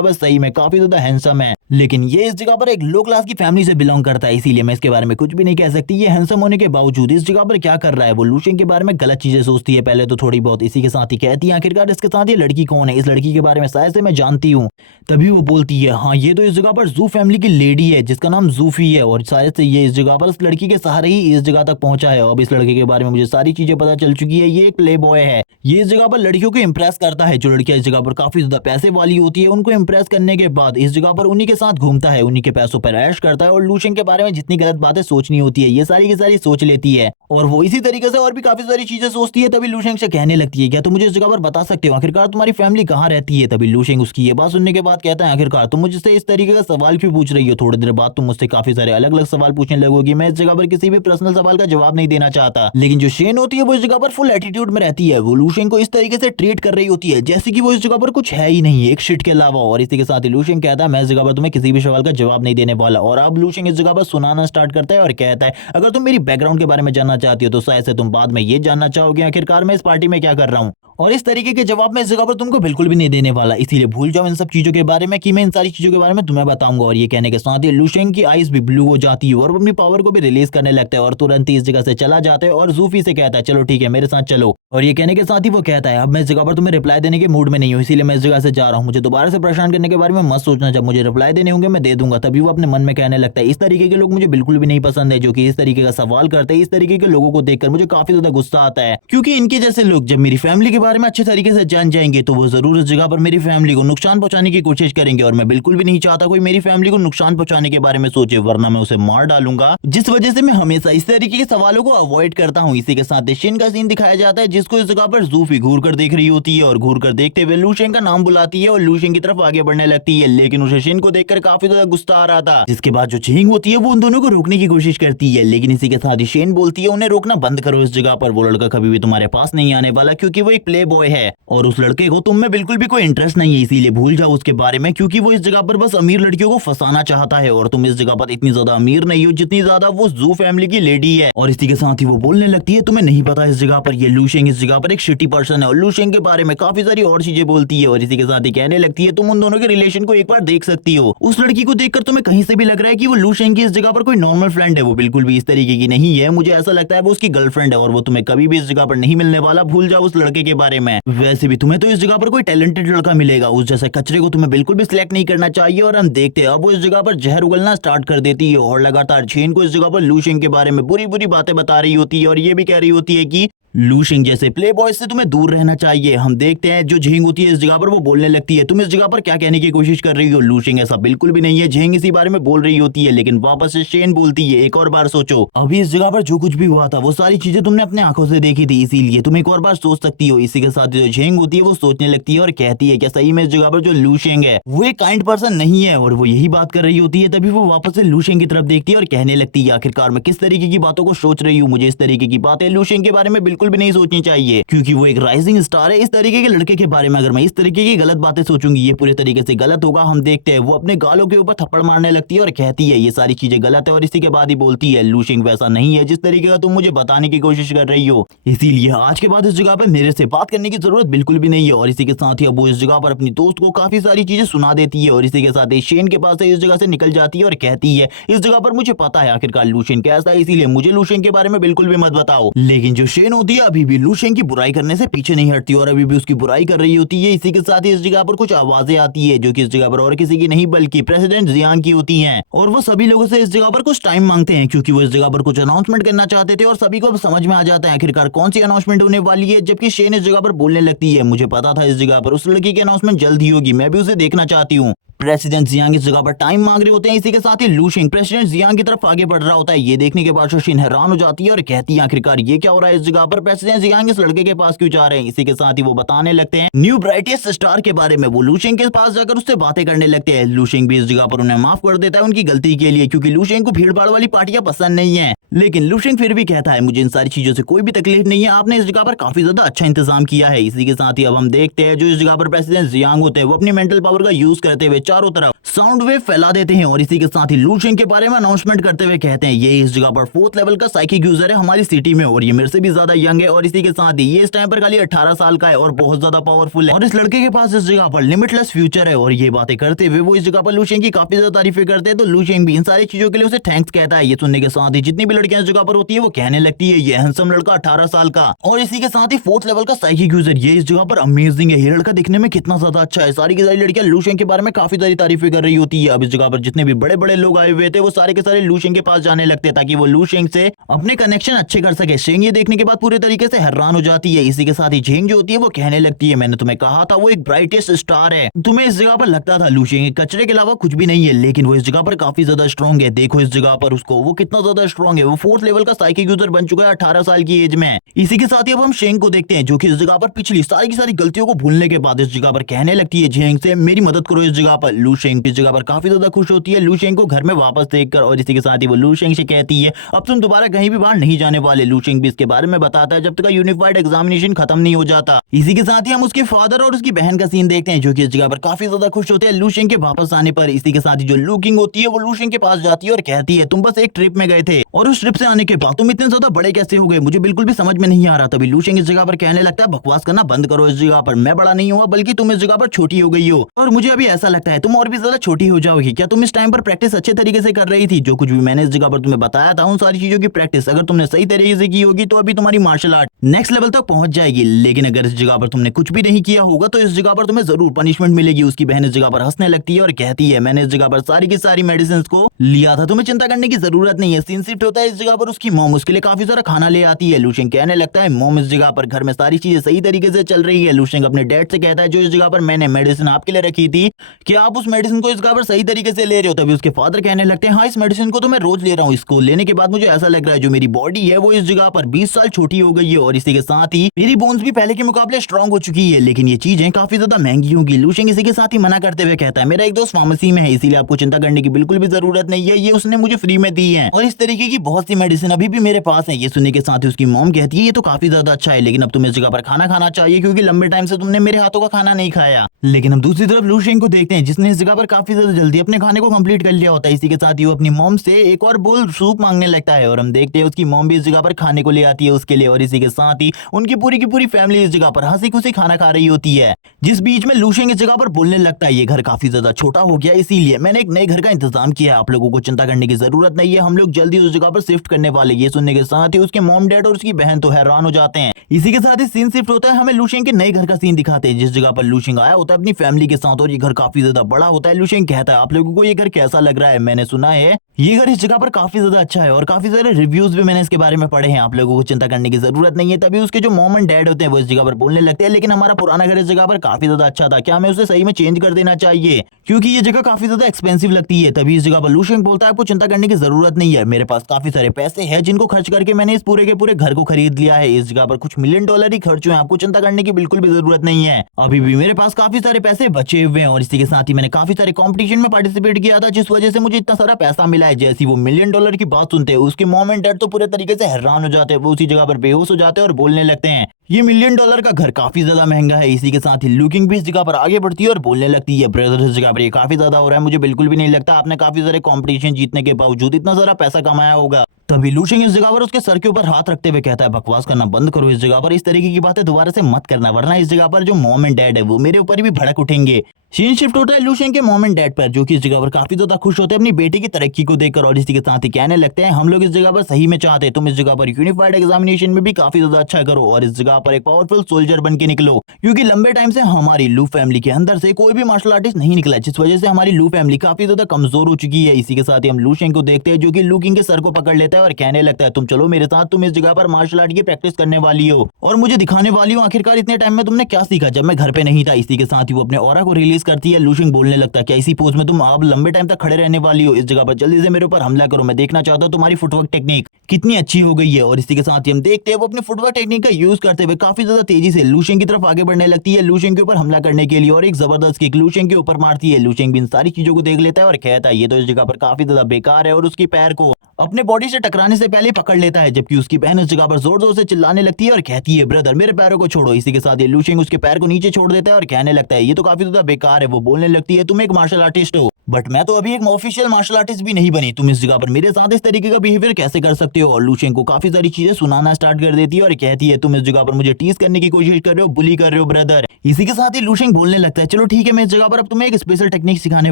पर सही में काफी ज्यादा हैंडसम है, लेकिन ये इस जगह पर एक लो क्लास की फैमिली से बिलोंग करता है, इसीलिए मैं इसके बारे में कुछ भी नहीं कह सकती। ये हैंडसम होने के बावजूद इस जगह पर क्या कर रहा है, वो लू शेंग के बारे में गलत चीजें सोचती है पहले तो थोड़ी बहुत। इसी के साथ ही कहती है आखिरकार इसके साथ ये लड़की कौन है, इस लड़की के बारे में शायद से मैं जानती हूँ। तभी वो बोलती है हाँ ये तो इस जगह पर जू फैमिली की लेडी है जिसका नाम जूफी है और शायद से ये इस जगह पर इस लड़की के सहारे ही इस जगह तक पहुंचा है। अब इस लड़के के बारे में मुझे सारी चीजें पता चल चुकी है, ये एक प्ले बॉय है, ये इस जगह पर लड़कियों को इंप्रेस करता है। जो लड़कियां इस जगह पर काफी ज्यादा पैसे वाली होती है उनको इंप्रेस करने के बाद इस जगह पर उन्हीं के साथ घूमता है, उन्हीं के पैसों पर ऐश करता है और लू शेंग के बारे में जितनी गलत बातें सोचनी होती है ये सारी की सारी सोच लेती है और वो इसी तरीके से और भी काफी सारी चीजें सोचती है। तभी लू शेंग से कहने लगती है क्या तुम मुझे इस जगह पर बता सकते हो आखिरकार तुम्हारी फैमिली कहाँ रहती है। तभी लू शेंग उसकी ये बात सुनने के बाद कहता है आखिरकार तुम मुझसे इस तरीके का सवाल क्यों पूछ रही हो, थोड़ी देर बाद तुम मुझसे काफी सारे अलग अलग सवाल पूछने लगोगी, मैं इस जगह पर किसी भी पर्सनल सवाल का जवाब नहीं देना चाहता। लेकिन जो शेन होती है वो इस जगह पर फुल एटीट्यूड में रहती है, वो लू शेंग को इस तरीके से ट्रीट कर रही होती है जैसे कि वो इस जगह पर कुछ है ही नहीं एक शिट के अलावा। और इसी के साथ ही लू शेंग कहता है मैं इस जगह पर तुम्हें किसी भी सवाल का जवाब नहीं देने वाला। और अब लू शेंग इस जगह पर सुनाना स्टार्ट करता है और कहता है अगर तुम मेरी बैकग्राउंड के बारे में जानना चाहती हो तो शायद से तुम बाद में ये जानना चाहोगे आखिरकार मैं इस पार्टी में क्या कर रहा हूँ। और इस तरीके के जवाब मैं इस जगह पर तुमको बिल्कुल भी नहीं देने वाला, इसीलिए भूल जाओ इन सब चीजों के बारे में कि मैं इन सारी चीजों के बारे में तुम्हें बताऊंगा। और ये कहने के साथ ही लू शेंग की आईज भी ब्लू हो जाती है और वो अपनी पावर को भी रिलीज करने लगता है और तुरंत ही इस जगह से चला जाता है और जूफी से कहता है चलो ठीक है मेरे साथ चलो। और ये कहने के साथ ही वो कहता है अब मैं इस जगह पर तुम्हें रिप्लाई देने के मूड में नहीं हूँ, इसीलिए मैं इस जगह से जा रहा हूँ। मुझे दोबारा से परेशान करने के बारे में मत सोचना, जब मुझे रिप्लाई देने होंगे मैं दे दूंगा। तभी वो अपने मन में कहने लगता है इस तरीके के लोग मुझे बिल्कुल भी नहीं पसंद है जो कि इस तरीके का सवाल करते हैं। इस तरीके के लोगों को देखकर मुझे काफी ज्यादा गुस्सा आता है, क्योंकि इनके जैसे लोग जब मेरी फैमिली के बारे में अच्छे तरीके से जान जाएंगे तो वो जरूर इस जगह पर मेरी फैमिली को नुकसान पहुंचाने की कोशिश करेंगे। और मैं बिल्कुल भी नहीं चाहता कोई मेरी फैमिली को नुकसान पहुंचाने के बारे में सोचे, वरना मैं उसे मार डालूंगा। जिस वजह से मैं हमेशा इस तरीके के सवालों को अवॉइड करता हूँ। इसी के साथ शिन का सीन दिखाया जाता है जिसको इस जगह पर जूफी घूर कर देख रही होती है और घूर कर देखते हुए लू शेंग का नाम बुलाती है और लू शेंग की तरफ आगे बढ़ने लगती है, लेकिन उसे शिन को देखकर काफी ज्यादा गुस्सा आ रहा था। जिसके बाद जो झिंग होती है वो उन दोनों को रोकने की कोशिश करती है, लेकिन इसी के साथ ही शेन बोलती है उन्हें रोकना बंद करो इस जगह पर, वो लड़का कभी भी तुम्हारे पास नहीं आने वाला क्योंकि वो एक प्ले बॉय है और उस लड़के को तुम में बिल्कुल भी कोई इंटरेस्ट नहीं है, इसीलिए भूल जाओ उसके बारे में, क्योंकि वो इस जगह पर बस अमीर लड़कियों को फंसाना चाहता है और तुम इस जगह पर इतनी ज्यादा अमीर नहीं हो जितनी ज्यादा वो जू फैमिली की लेडी है। और इसी के साथ ही वो बोलने लगती है तुम्हें नहीं पता इस जगह पर ये लू शेंग इस जगह पर एक शिटी पर्सन है और लू शेंग के बारे में काफी सारी और चीजें बोलती है। और इसी के साथ ही कहने लगती है तुम उन दोनों के रिलेशन को एक बार देख सकती हो। उस लड़की को देखकर तुम्हें कहीं से भी लग रहा है कि वो लू शेंग की इस जगह पर कोई नॉर्मल फ्रेंड है, वो बिल्कुल भी इस तरीके की नहीं है। मुझे ऐसा लगता है वो उसकी गर्लफ्रेंड है और वो तुम्हें कभी भी इस जगह पर नहीं मिलने वाला, भूल जाओ उस लड़के के बारे में। वैसे भी तुम्हें तो इस जगह पर कोई टैलेंटेड लड़का मिलेगा, उस जैसे कचरे को तुम्हें बिल्कुल भी सिलेक्ट नहीं करना चाहिए। और हम देखते हैं अब वो इस जगह पर जहर उगलना स्टार्ट कर देती है और लगातार चेन को इस जगह पर लू शेंग के बारे में बुरी बुरी बातें बता रही होती है और ये भी कह रही होती है कि लू शेंग जैसे प्ले बॉय से तुम्हें दूर रहना चाहिए। हम देखते हैं जो झिंग होती है इस जगह पर वो बोलने लगती है तुम इस जगह पर क्या कहने की कोशिश कर रही हो। लू शेंग ऐसा बिल्कुल भी नहीं है, झिंग इसी बारे में बोल रही होती है, लेकिन वापस से शेन बोलती है एक और बार सोचो, अभी इस जगह पर जो कुछ भी हुआ था वो सारी चीजें तुमने अपने आंखों से देखी थी, इसीलिए तुम एक और बार सोच सकती हो। इसी के साथ जो झिंग होती है वो सोचने लगती है और कहती है क्या सही में इस जगह पर जो लू शेंग है वो एक काइंड पर्सन नहीं है। और वो यही बात कर रही होती है तभी वो वापस से लू शेंग की तरफ देखती है और कहने लगती है आखिरकार मैं किस तरीके की बातों को सोच रही हूँ, मुझे इस तरीके की बातें लू शेंग के बारे में बिल्कुल भी नहीं सोचनी चाहिए क्योंकि वो एक राइजिंग स्टार है। इस तरीके के लड़के के बारे में अगर मैं इस तरीके की गलत बातें सोचूंगी ये पूरे तरीके से गलत होगा। हम देखते हैं वो अपने गालों के ऊपर थप्पड़ मारने लगती है और कहती है ये सारी चीजें गलत है और इसी के बाद ही बोलती है लू शेंग वैसा नहीं है जिस तरीके का तुम मुझे बताने की कोशिश कर रही हो, इसीलिए आज के बाद इस जगह पर मेरे से बात करने की जरूरत बिल्कुल भी नहीं है। और इसी के साथ ही अब वो इस जगह पर अपनी दोस्त को काफी सारी चीजें सुना देती है और इसी के साथ ही शेन के पास से इस जगह से निकल जाती है और कहती है इस जगह पर मुझे पता है आखिरकार लू शेंग कैसा है, इसीलिए मुझे लू शेंग के बारे में बिल्कुल भी मत बताओ। लेकिन जो शेन होती है अभी भी लू शेंग की बुराई करने से पीछे नहीं हटती और अभी भी उसकी बुराई कर रही होती है। इसी के साथ ही इस जगह पर कुछ आवाजें आती है जो कि इस जगह पर और किसी की नहीं बल्कि प्रेसिडेंट जियांग की होती हैं और वो सभी लोगों से इस जगह पर कुछ टाइम मांगते हैं क्योंकि वो इस जगह पर कुछ अनाउंसमेंट करना चाहते थे और सभी को अब समझ में आ जाता है आखिरकार कौन सी अनाउंसमेंट होने वाली है। जबकि शेन इस जगह पर बोलने लगती है मुझे पता था इस जगह पर उस लड़की की अनाउंसमेंट जल्द ही होगी, मैं भी उसे देखना चाहती हूँ। प्रेसिडेंट जियांग इस जगह पर टाइम मांग रहे होते हैं। इसी के साथ ही लू शेंग प्रेसिडेंट जियांग की तरफ आगे बढ़ रहा होता है, ये देखने के बाद शोशिन हैरान हो जाती है और कहती है आखिरकार ये क्या हो रहा है इस जगह पर, प्रेसिडेंट जियांग इस लड़के के पास क्यों जा रहे हैं। इसी के साथ ही वो बताने लगते हैं न्यू ब्राइटेस्ट स्टार के बारे में, वो लू शेंग के पास जाकर उससे बातें करने लगते हैं। लू शेंग भी इस जगह पर उन्हें माफ कर देता है उनकी गलती के लिए क्योंकि लू शेंग को भीड़ भाड़ वाली पार्टियां पसंद नहीं है। लेकिन लू शेंग फिर भी कहता है मुझे इन सारी चीजों से कोई भी तकलीफ नहीं है, आपने इस जगह पर काफी ज्यादा अच्छा इंतजाम किया है। इसी के साथ ही अब हम देखते हैं जो इस जगह पर प्रेसिडेंट जियांग होते हैं वो अपनी मेंटल पावर का यूज करते हुए चारों तरफ साउंड वेव फैला देते हैं और इसी के साथ ही लू शेंग के बारे में अनाउंसमेंट करते हुए कहते हैं ये इस जगह पर 4th लेवल का साइकिक यूजर है हमारी सिटी में और ये मेरे से भी ज्यादा यंग है और इसी के साथ ही ये इस टाइम पर खाली 18 साल का है और बहुत ज्यादा पावरफुल है और इस लड़के के पास इस जगह पर लिमिटलेस फ्यूचर है। और ये बातें करते हुए वो इस जगह पर लू शेंग की काफी ज्यादा तारीफें करते हैं तो लू शेंग भी इन सारी चीजों के लिए उसे थैंक्स कहता है। ये सुनने के साथ ही जितनी भी लड़कियां इस जगह पर होती है वो कहने लगती है ये हैंडसम लड़का 18 साल का और इसी के साथ ही 4th लेवल का साइकिक यूजर, ये इस जगह पर अमेजिंग है, ये लड़का दिखने में कितना ज्यादा अच्छा है। सारी की सारी लड़कियां लू शेंग के बारे में काफी सारी तारीफें कर रही होती है। अब इस जगह पर जितने भी बड़े बड़े लोग आए हुए थे वो सारे के सारे लू शेंग के पास जाने लगते हैं ताकि वो लू शेंग से अपने कनेक्शन अच्छे कर सके। शेंग ये देखने के बाद पूरे तरीके से हैरान हो जाती है। इसी के साथ ही झेंग जो होती है वो कहने लगती है मैंने तुम्हें कहा था वो एक ब्राइटेस्ट स्टार है, तुम्हें इस जगह पर लगता था लू शेंग कचरे के अलावा कुछ भी नहीं है, लेकिन वो इस जगह पर काफी ज्यादा स्ट्रॉन्ग है। देखो इस जगह पर उसको, वो कितना ज्यादा स्ट्रॉन्ग है, वो 4th लेवल का साइकिक यूजर बन चुका है 18 साल की एज में। इसी के साथ ही अब हम शेंग को देखते हैं जो कि इस जगह पर पिछली सारी की सारी गलतियों को भूलने के बाद इस जगह पर कहने लगती है झेंग से मेरी मदद करो इस जगह पर। लू शेंग इस जगह पर काफी ज्यादा खुश होती है लू शेंग को घर में वापस देखकर और इसी के साथ ही वो लू शेंग से कहती है अब तुम दोबारा कहीं भी बाहर नहीं जाने वाले। लू शेंग भी इसके बारे में बताता है जब तक यूनिफाइड एग्जामिनेशन खत्म नहीं हो जाता। इसी के साथ ही हम उसके फादर और उसकी बहन का सीन देखते हैं जो कि इस जगह पर काफी ज्यादा खुश होते हैं लू शेंग के वापस आने पर। इसी के साथ ही जो लू किंग होती है वो लू शेंग के पास जाती है और कहती है तुम बस एक ट्रिप में गए थे और उस ट्रिप से आने के बाद तुम इतने ज्यादा बड़े कैसे हो गए, मुझे बिल्कुल भी समझ में नहीं आ रहा। तभी लूशेंग इस जगह पर कहने लगता है बकवास करना बंद करो, इस जगह पर मैं बड़ा नहीं हुआ बल्कि तुम इस जगह पर छोटी हो गई हो, और मुझे अभी ऐसा लगता है तुम और भी ज्यादा छोटी हो जाओगी। क्या तुम इस टाइम पर प्रैक्टिस अच्छे तरीके से कर रही थी? जो कुछ भी मैंने इस जगह पर तुम्हें बताया था उन सारी चीजों की प्रैक्टिस अगर तुमने सही तरीके से की होगी तो अभी तुम्हारी मार्शल आर्ट नेक्स्ट लेवल तक पहुंच जाएगी। लेकिन अगर इस जगह पर तुमने कुछ भी नहीं किया होगा तो इस जगह पर तुम्हें जरूर पनिशमेंट मिलेगी। उसकी बहन इस जगह पर हंसने लगती है और कहती है मैंने इस जगह पर सारी की सारी मेडिसिन को लिया था, तुम्हें चिंता करने की जरूरत नहीं है। सीन शिफ्ट होता है इस जगह पर उसकी मॉम उसके लिए काफी सारा खाना ले आती है। लूशेंग कहने लगता है मॉम इस जगह पर घर में सारी चीजें सही तरीके से चल रही है। लूशेंग अपने डैड से कहता है जो इस जगह पर मैंने मेडिसिन आपके लिए रखी थी कि आप उस मेडिसिन को इस जगह पर सही तरीके से ले रहे हो? तभी उसके फादर कहने लगते हैं हाँ इस मेडिसिन को तो मैं रोज ले रहा हूँ, इसको लेने के बाद मुझे ऐसा लग रहा है जो मेरी बॉडी है वो इस जगह पर 20 साल छोटी हो गई है और इसी के साथ ही मेरी बोन्स भी पहले के मुकाबले स्ट्रांग हो चुकी है, लेकिन ये चीजें काफी ज्यादा महंगी होगी। लूशेंग इसी के साथ ही मना करते हुए कहता है मेरा एक दोस्त फार्मेसी में है इसीलिए आपको चिंता करने की बिल्कुल भी जरूरत नहीं है, ये उसने मुझे फ्री में दी है और इस तरीके की बहुत सी मेडिसिन अभी भी मेरे पास है। ये सुनने के साथ ही उसकी मॉम कहती है ये तो काफी ज्यादा अच्छा है लेकिन अब तुम्हें इस जगह पर खाना खाना चाहिए क्योंकि लंबे टाइम से तुमने मेरे हाथों का खाना नहीं खाया। लेकिन हम दूसरी तरफ लूशेंग को देखते हैं जिसने इस जगह पर काफी ज्यादा जल्दी अपने खाने को कंप्लीट कर लिया होता है। इसी के साथ ही वो अपनी मॉम से एक और बोल सूप मांगने लगता है और हम देखते हैं उसकी मॉम भी इस जगह पर खाने को ले आती है उसके लिए और इसी के साथ ही उनकी पूरी की पूरी फैमिली इस जगह पर हंसी खुशी खाना खा रही होती है। जिस बीच में लूशेंग इस जगह पर बोलने लगता है ये घर काफी ज्यादा छोटा हो गया इसीलिए मैंने एक नए घर का इंतजाम किया है, आप लोगों को चिंता करने की जरूरत नहीं है, हम लोग जल्दी उस जगह पर शिफ्ट करने वाले। ये सुनने के साथ ही उसके मॉम डैड और उसकी बहन तो हैरान हो जाते हैं। इसी के साथ ही सीन शिफ्ट होता है, हमें लूशेंग के नए घर का सीन दिखाते हैं जिस जगह पर लूशेंग आया होता है अपनी फैमिली के साथ और ये घर काफी ज्यादा बड़ा होता है। लूशेंग कहता है आप लोगों को ये घर कैसा लग रहा है? मैंने सुना है ये घर इस जगह पर काफी ज्यादा अच्छा है और काफी सारे रिव्यूज भी मैंने इसके बारे में पढ़े हैं, आप लोगों को चिंता करने की जरूरत नहीं है। तभी उसके जो मॉम एंड डैड होते हैं वो इस जगह पर बोलने लगते हैं लेकिन हमारा पुराना घर इस जगह पर काफी ज्यादा अच्छा था, क्या हमें उसे सही में चेंज कर देना चाहिए क्योंकि ये जगह काफी ज्यादा एक्सपेंसिव लगती है। तभी इस जगह पर लूशेंग बोलता है आपको चिंता करने की जरूरत नहीं है, मेरे पास काफी सारे पैसे हैं जिनको खर्च करके मैंने इस पूरे के पूरे घर को खरीद लिया है। इस जगह पर कुछ $1 मिलियन ही खर्च हुए हैं, आपको चिंता करने की बिल्कुल भी जरूरत नहीं है। अभी भी मेरे पास काफी सारे पैसे बचे हुए हैं और इसी के साथ ही मैंने काफी सारे कॉम्पिटिशन में पार्टिसिपेट किया था जिस वजह से मुझे इतना सारा पैसा मिला है। जैसी वो $1 मिलियन की बात सुनते हैं उसके मॉम एंड डैड तो पूरे तरीके से हैरान हो जाते हैं, वो उसी जगह पर बेहोश हो जाते हैं और बोलने लगते हैं ये $1 मिलियन का घर काफी ज्यादा महंगा है। इसी के साथ ही लुकिंग भी इस जगह पर आगे बढ़ती है और बोलने लगती है ब्रदर इस जगह पर ये काफी ज्यादा हो रहा है, मुझे बिल्कुल भी नहीं लगता आपने काफी सारे कॉम्पिटिशन जीतने के बावजूद इतना सारा पैसा कमाया होगा। तभी लूशेंग इस जगह पर उसके सर के ऊपर हाथ रखते हुए कहता है बकवास करना बंद करो, इस जगह पर इस तरीके की बातें दोबारा से मत करना वरना इस जगह पर जो मॉम एंड डैड है वो मेरे ऊपर भी भड़क उठेंगे। सीन शिफ्ट होता है लूशेंग के मॉम एंड डैड पर जो कि इस जगह पर काफी ज्यादा खुश होते हैं अपनी बेटी की तरक्की को देखकर और इसी के साथ ही कहने लगते हैं हम लोग इस जगह पर सही में चाहते हैं तुम इस जगह पर यूनिफाइड एग्जामिनेशन में भी काफी ज्यादा अच्छा करो और इस जगह पर एक पावरफुल सोल्जर बन के निकलो क्योंकि लंबे टाइम से हमारी लू फैमिली के अंदर से कोई भी मार्शल आर्टिस्ट नहीं निकला जिस वजह से हमारी लू फैमिली काफी ज्यादा कमजोर हो चुकी है। इसी के साथ ही हम लूशेंग को देखते हैं जो कि लुकिंग के सर को पकड़ लेता है और कहने लगता है तुम चलो मेरे साथ, तुम इस जगह पर मार्शल आर्ट की प्रैक्टिस करने वाली हो और मुझे दिखाने वाली हो आखिरकार इतने टाइम में तुमने क्या सीखा जब मैं घर पे नहीं था। इसी के साथ ही वो अपने ऑरा को रिलीज करती है। लूशेंग बोलने लगता है क्या इसी पोज में तुम अब लंबे टाइम तक खड़े रहने वाली हो? इस जगह पर जल्दी से मेरे ऊपर हमला करो, मैं देखना चाहता हूँ तुम्हारी फुटवर्क टेक्निक कितनी अच्छी हो गई है। और इसी के साथ ही हम देखते हैं वो अपने फुटवर्क टेक्निक का यूज करते हुए काफी ज्यादा तेजी से लूशेंग की तरफ आगे बढ़ने लगती है लूशेंग के ऊपर हमला करने के लिए और एक जबरदस्त किक लूशेंग के ऊपर मारती है। लूशेंग भी इन सारी चीजों को देख लेता है और कहता है ये तो इस जगह पर काफी ज्यादा बेकार है और उसकी पैर को अपने बॉडी से टकराने से पहले पकड़ लेता है जबकि उसकी बहन इस जगह पर जोर जोर से चिल्लाने लगती है और कहती है ब्रदर मेरे पैरों को छोड़ो। इसी के साथ ये लूशेंग उसके पैर को नीचे छोड़ देता है और कहने लगता है ये तो काफी ज्यादा बेकार है। वो बोलने लगती है तुम एक मार्शल आर्टिस्ट हो बट मैं तो अभी एक ऑफिशियल मार्शल आर्टिस्ट भी नहीं बनी, तुम इस जगह पर मेरे साथ इस तरीके का बिहेवियर कैसे कर सकते हो? और लूशेंग को काफी सारी चीजें सुनाना स्टार्ट कर देती है और कहती है तुम इस जगह पर मुझे टीज करने की कोशिश कर रहे हो, बुली कर रहे हो ब्रदर। इसी के साथ ही लूशेंग बोलने लगता है चलो ठीक है मैं इस जगह पर अब तुम्हें एक स्पेशल टेक्निक सिखाने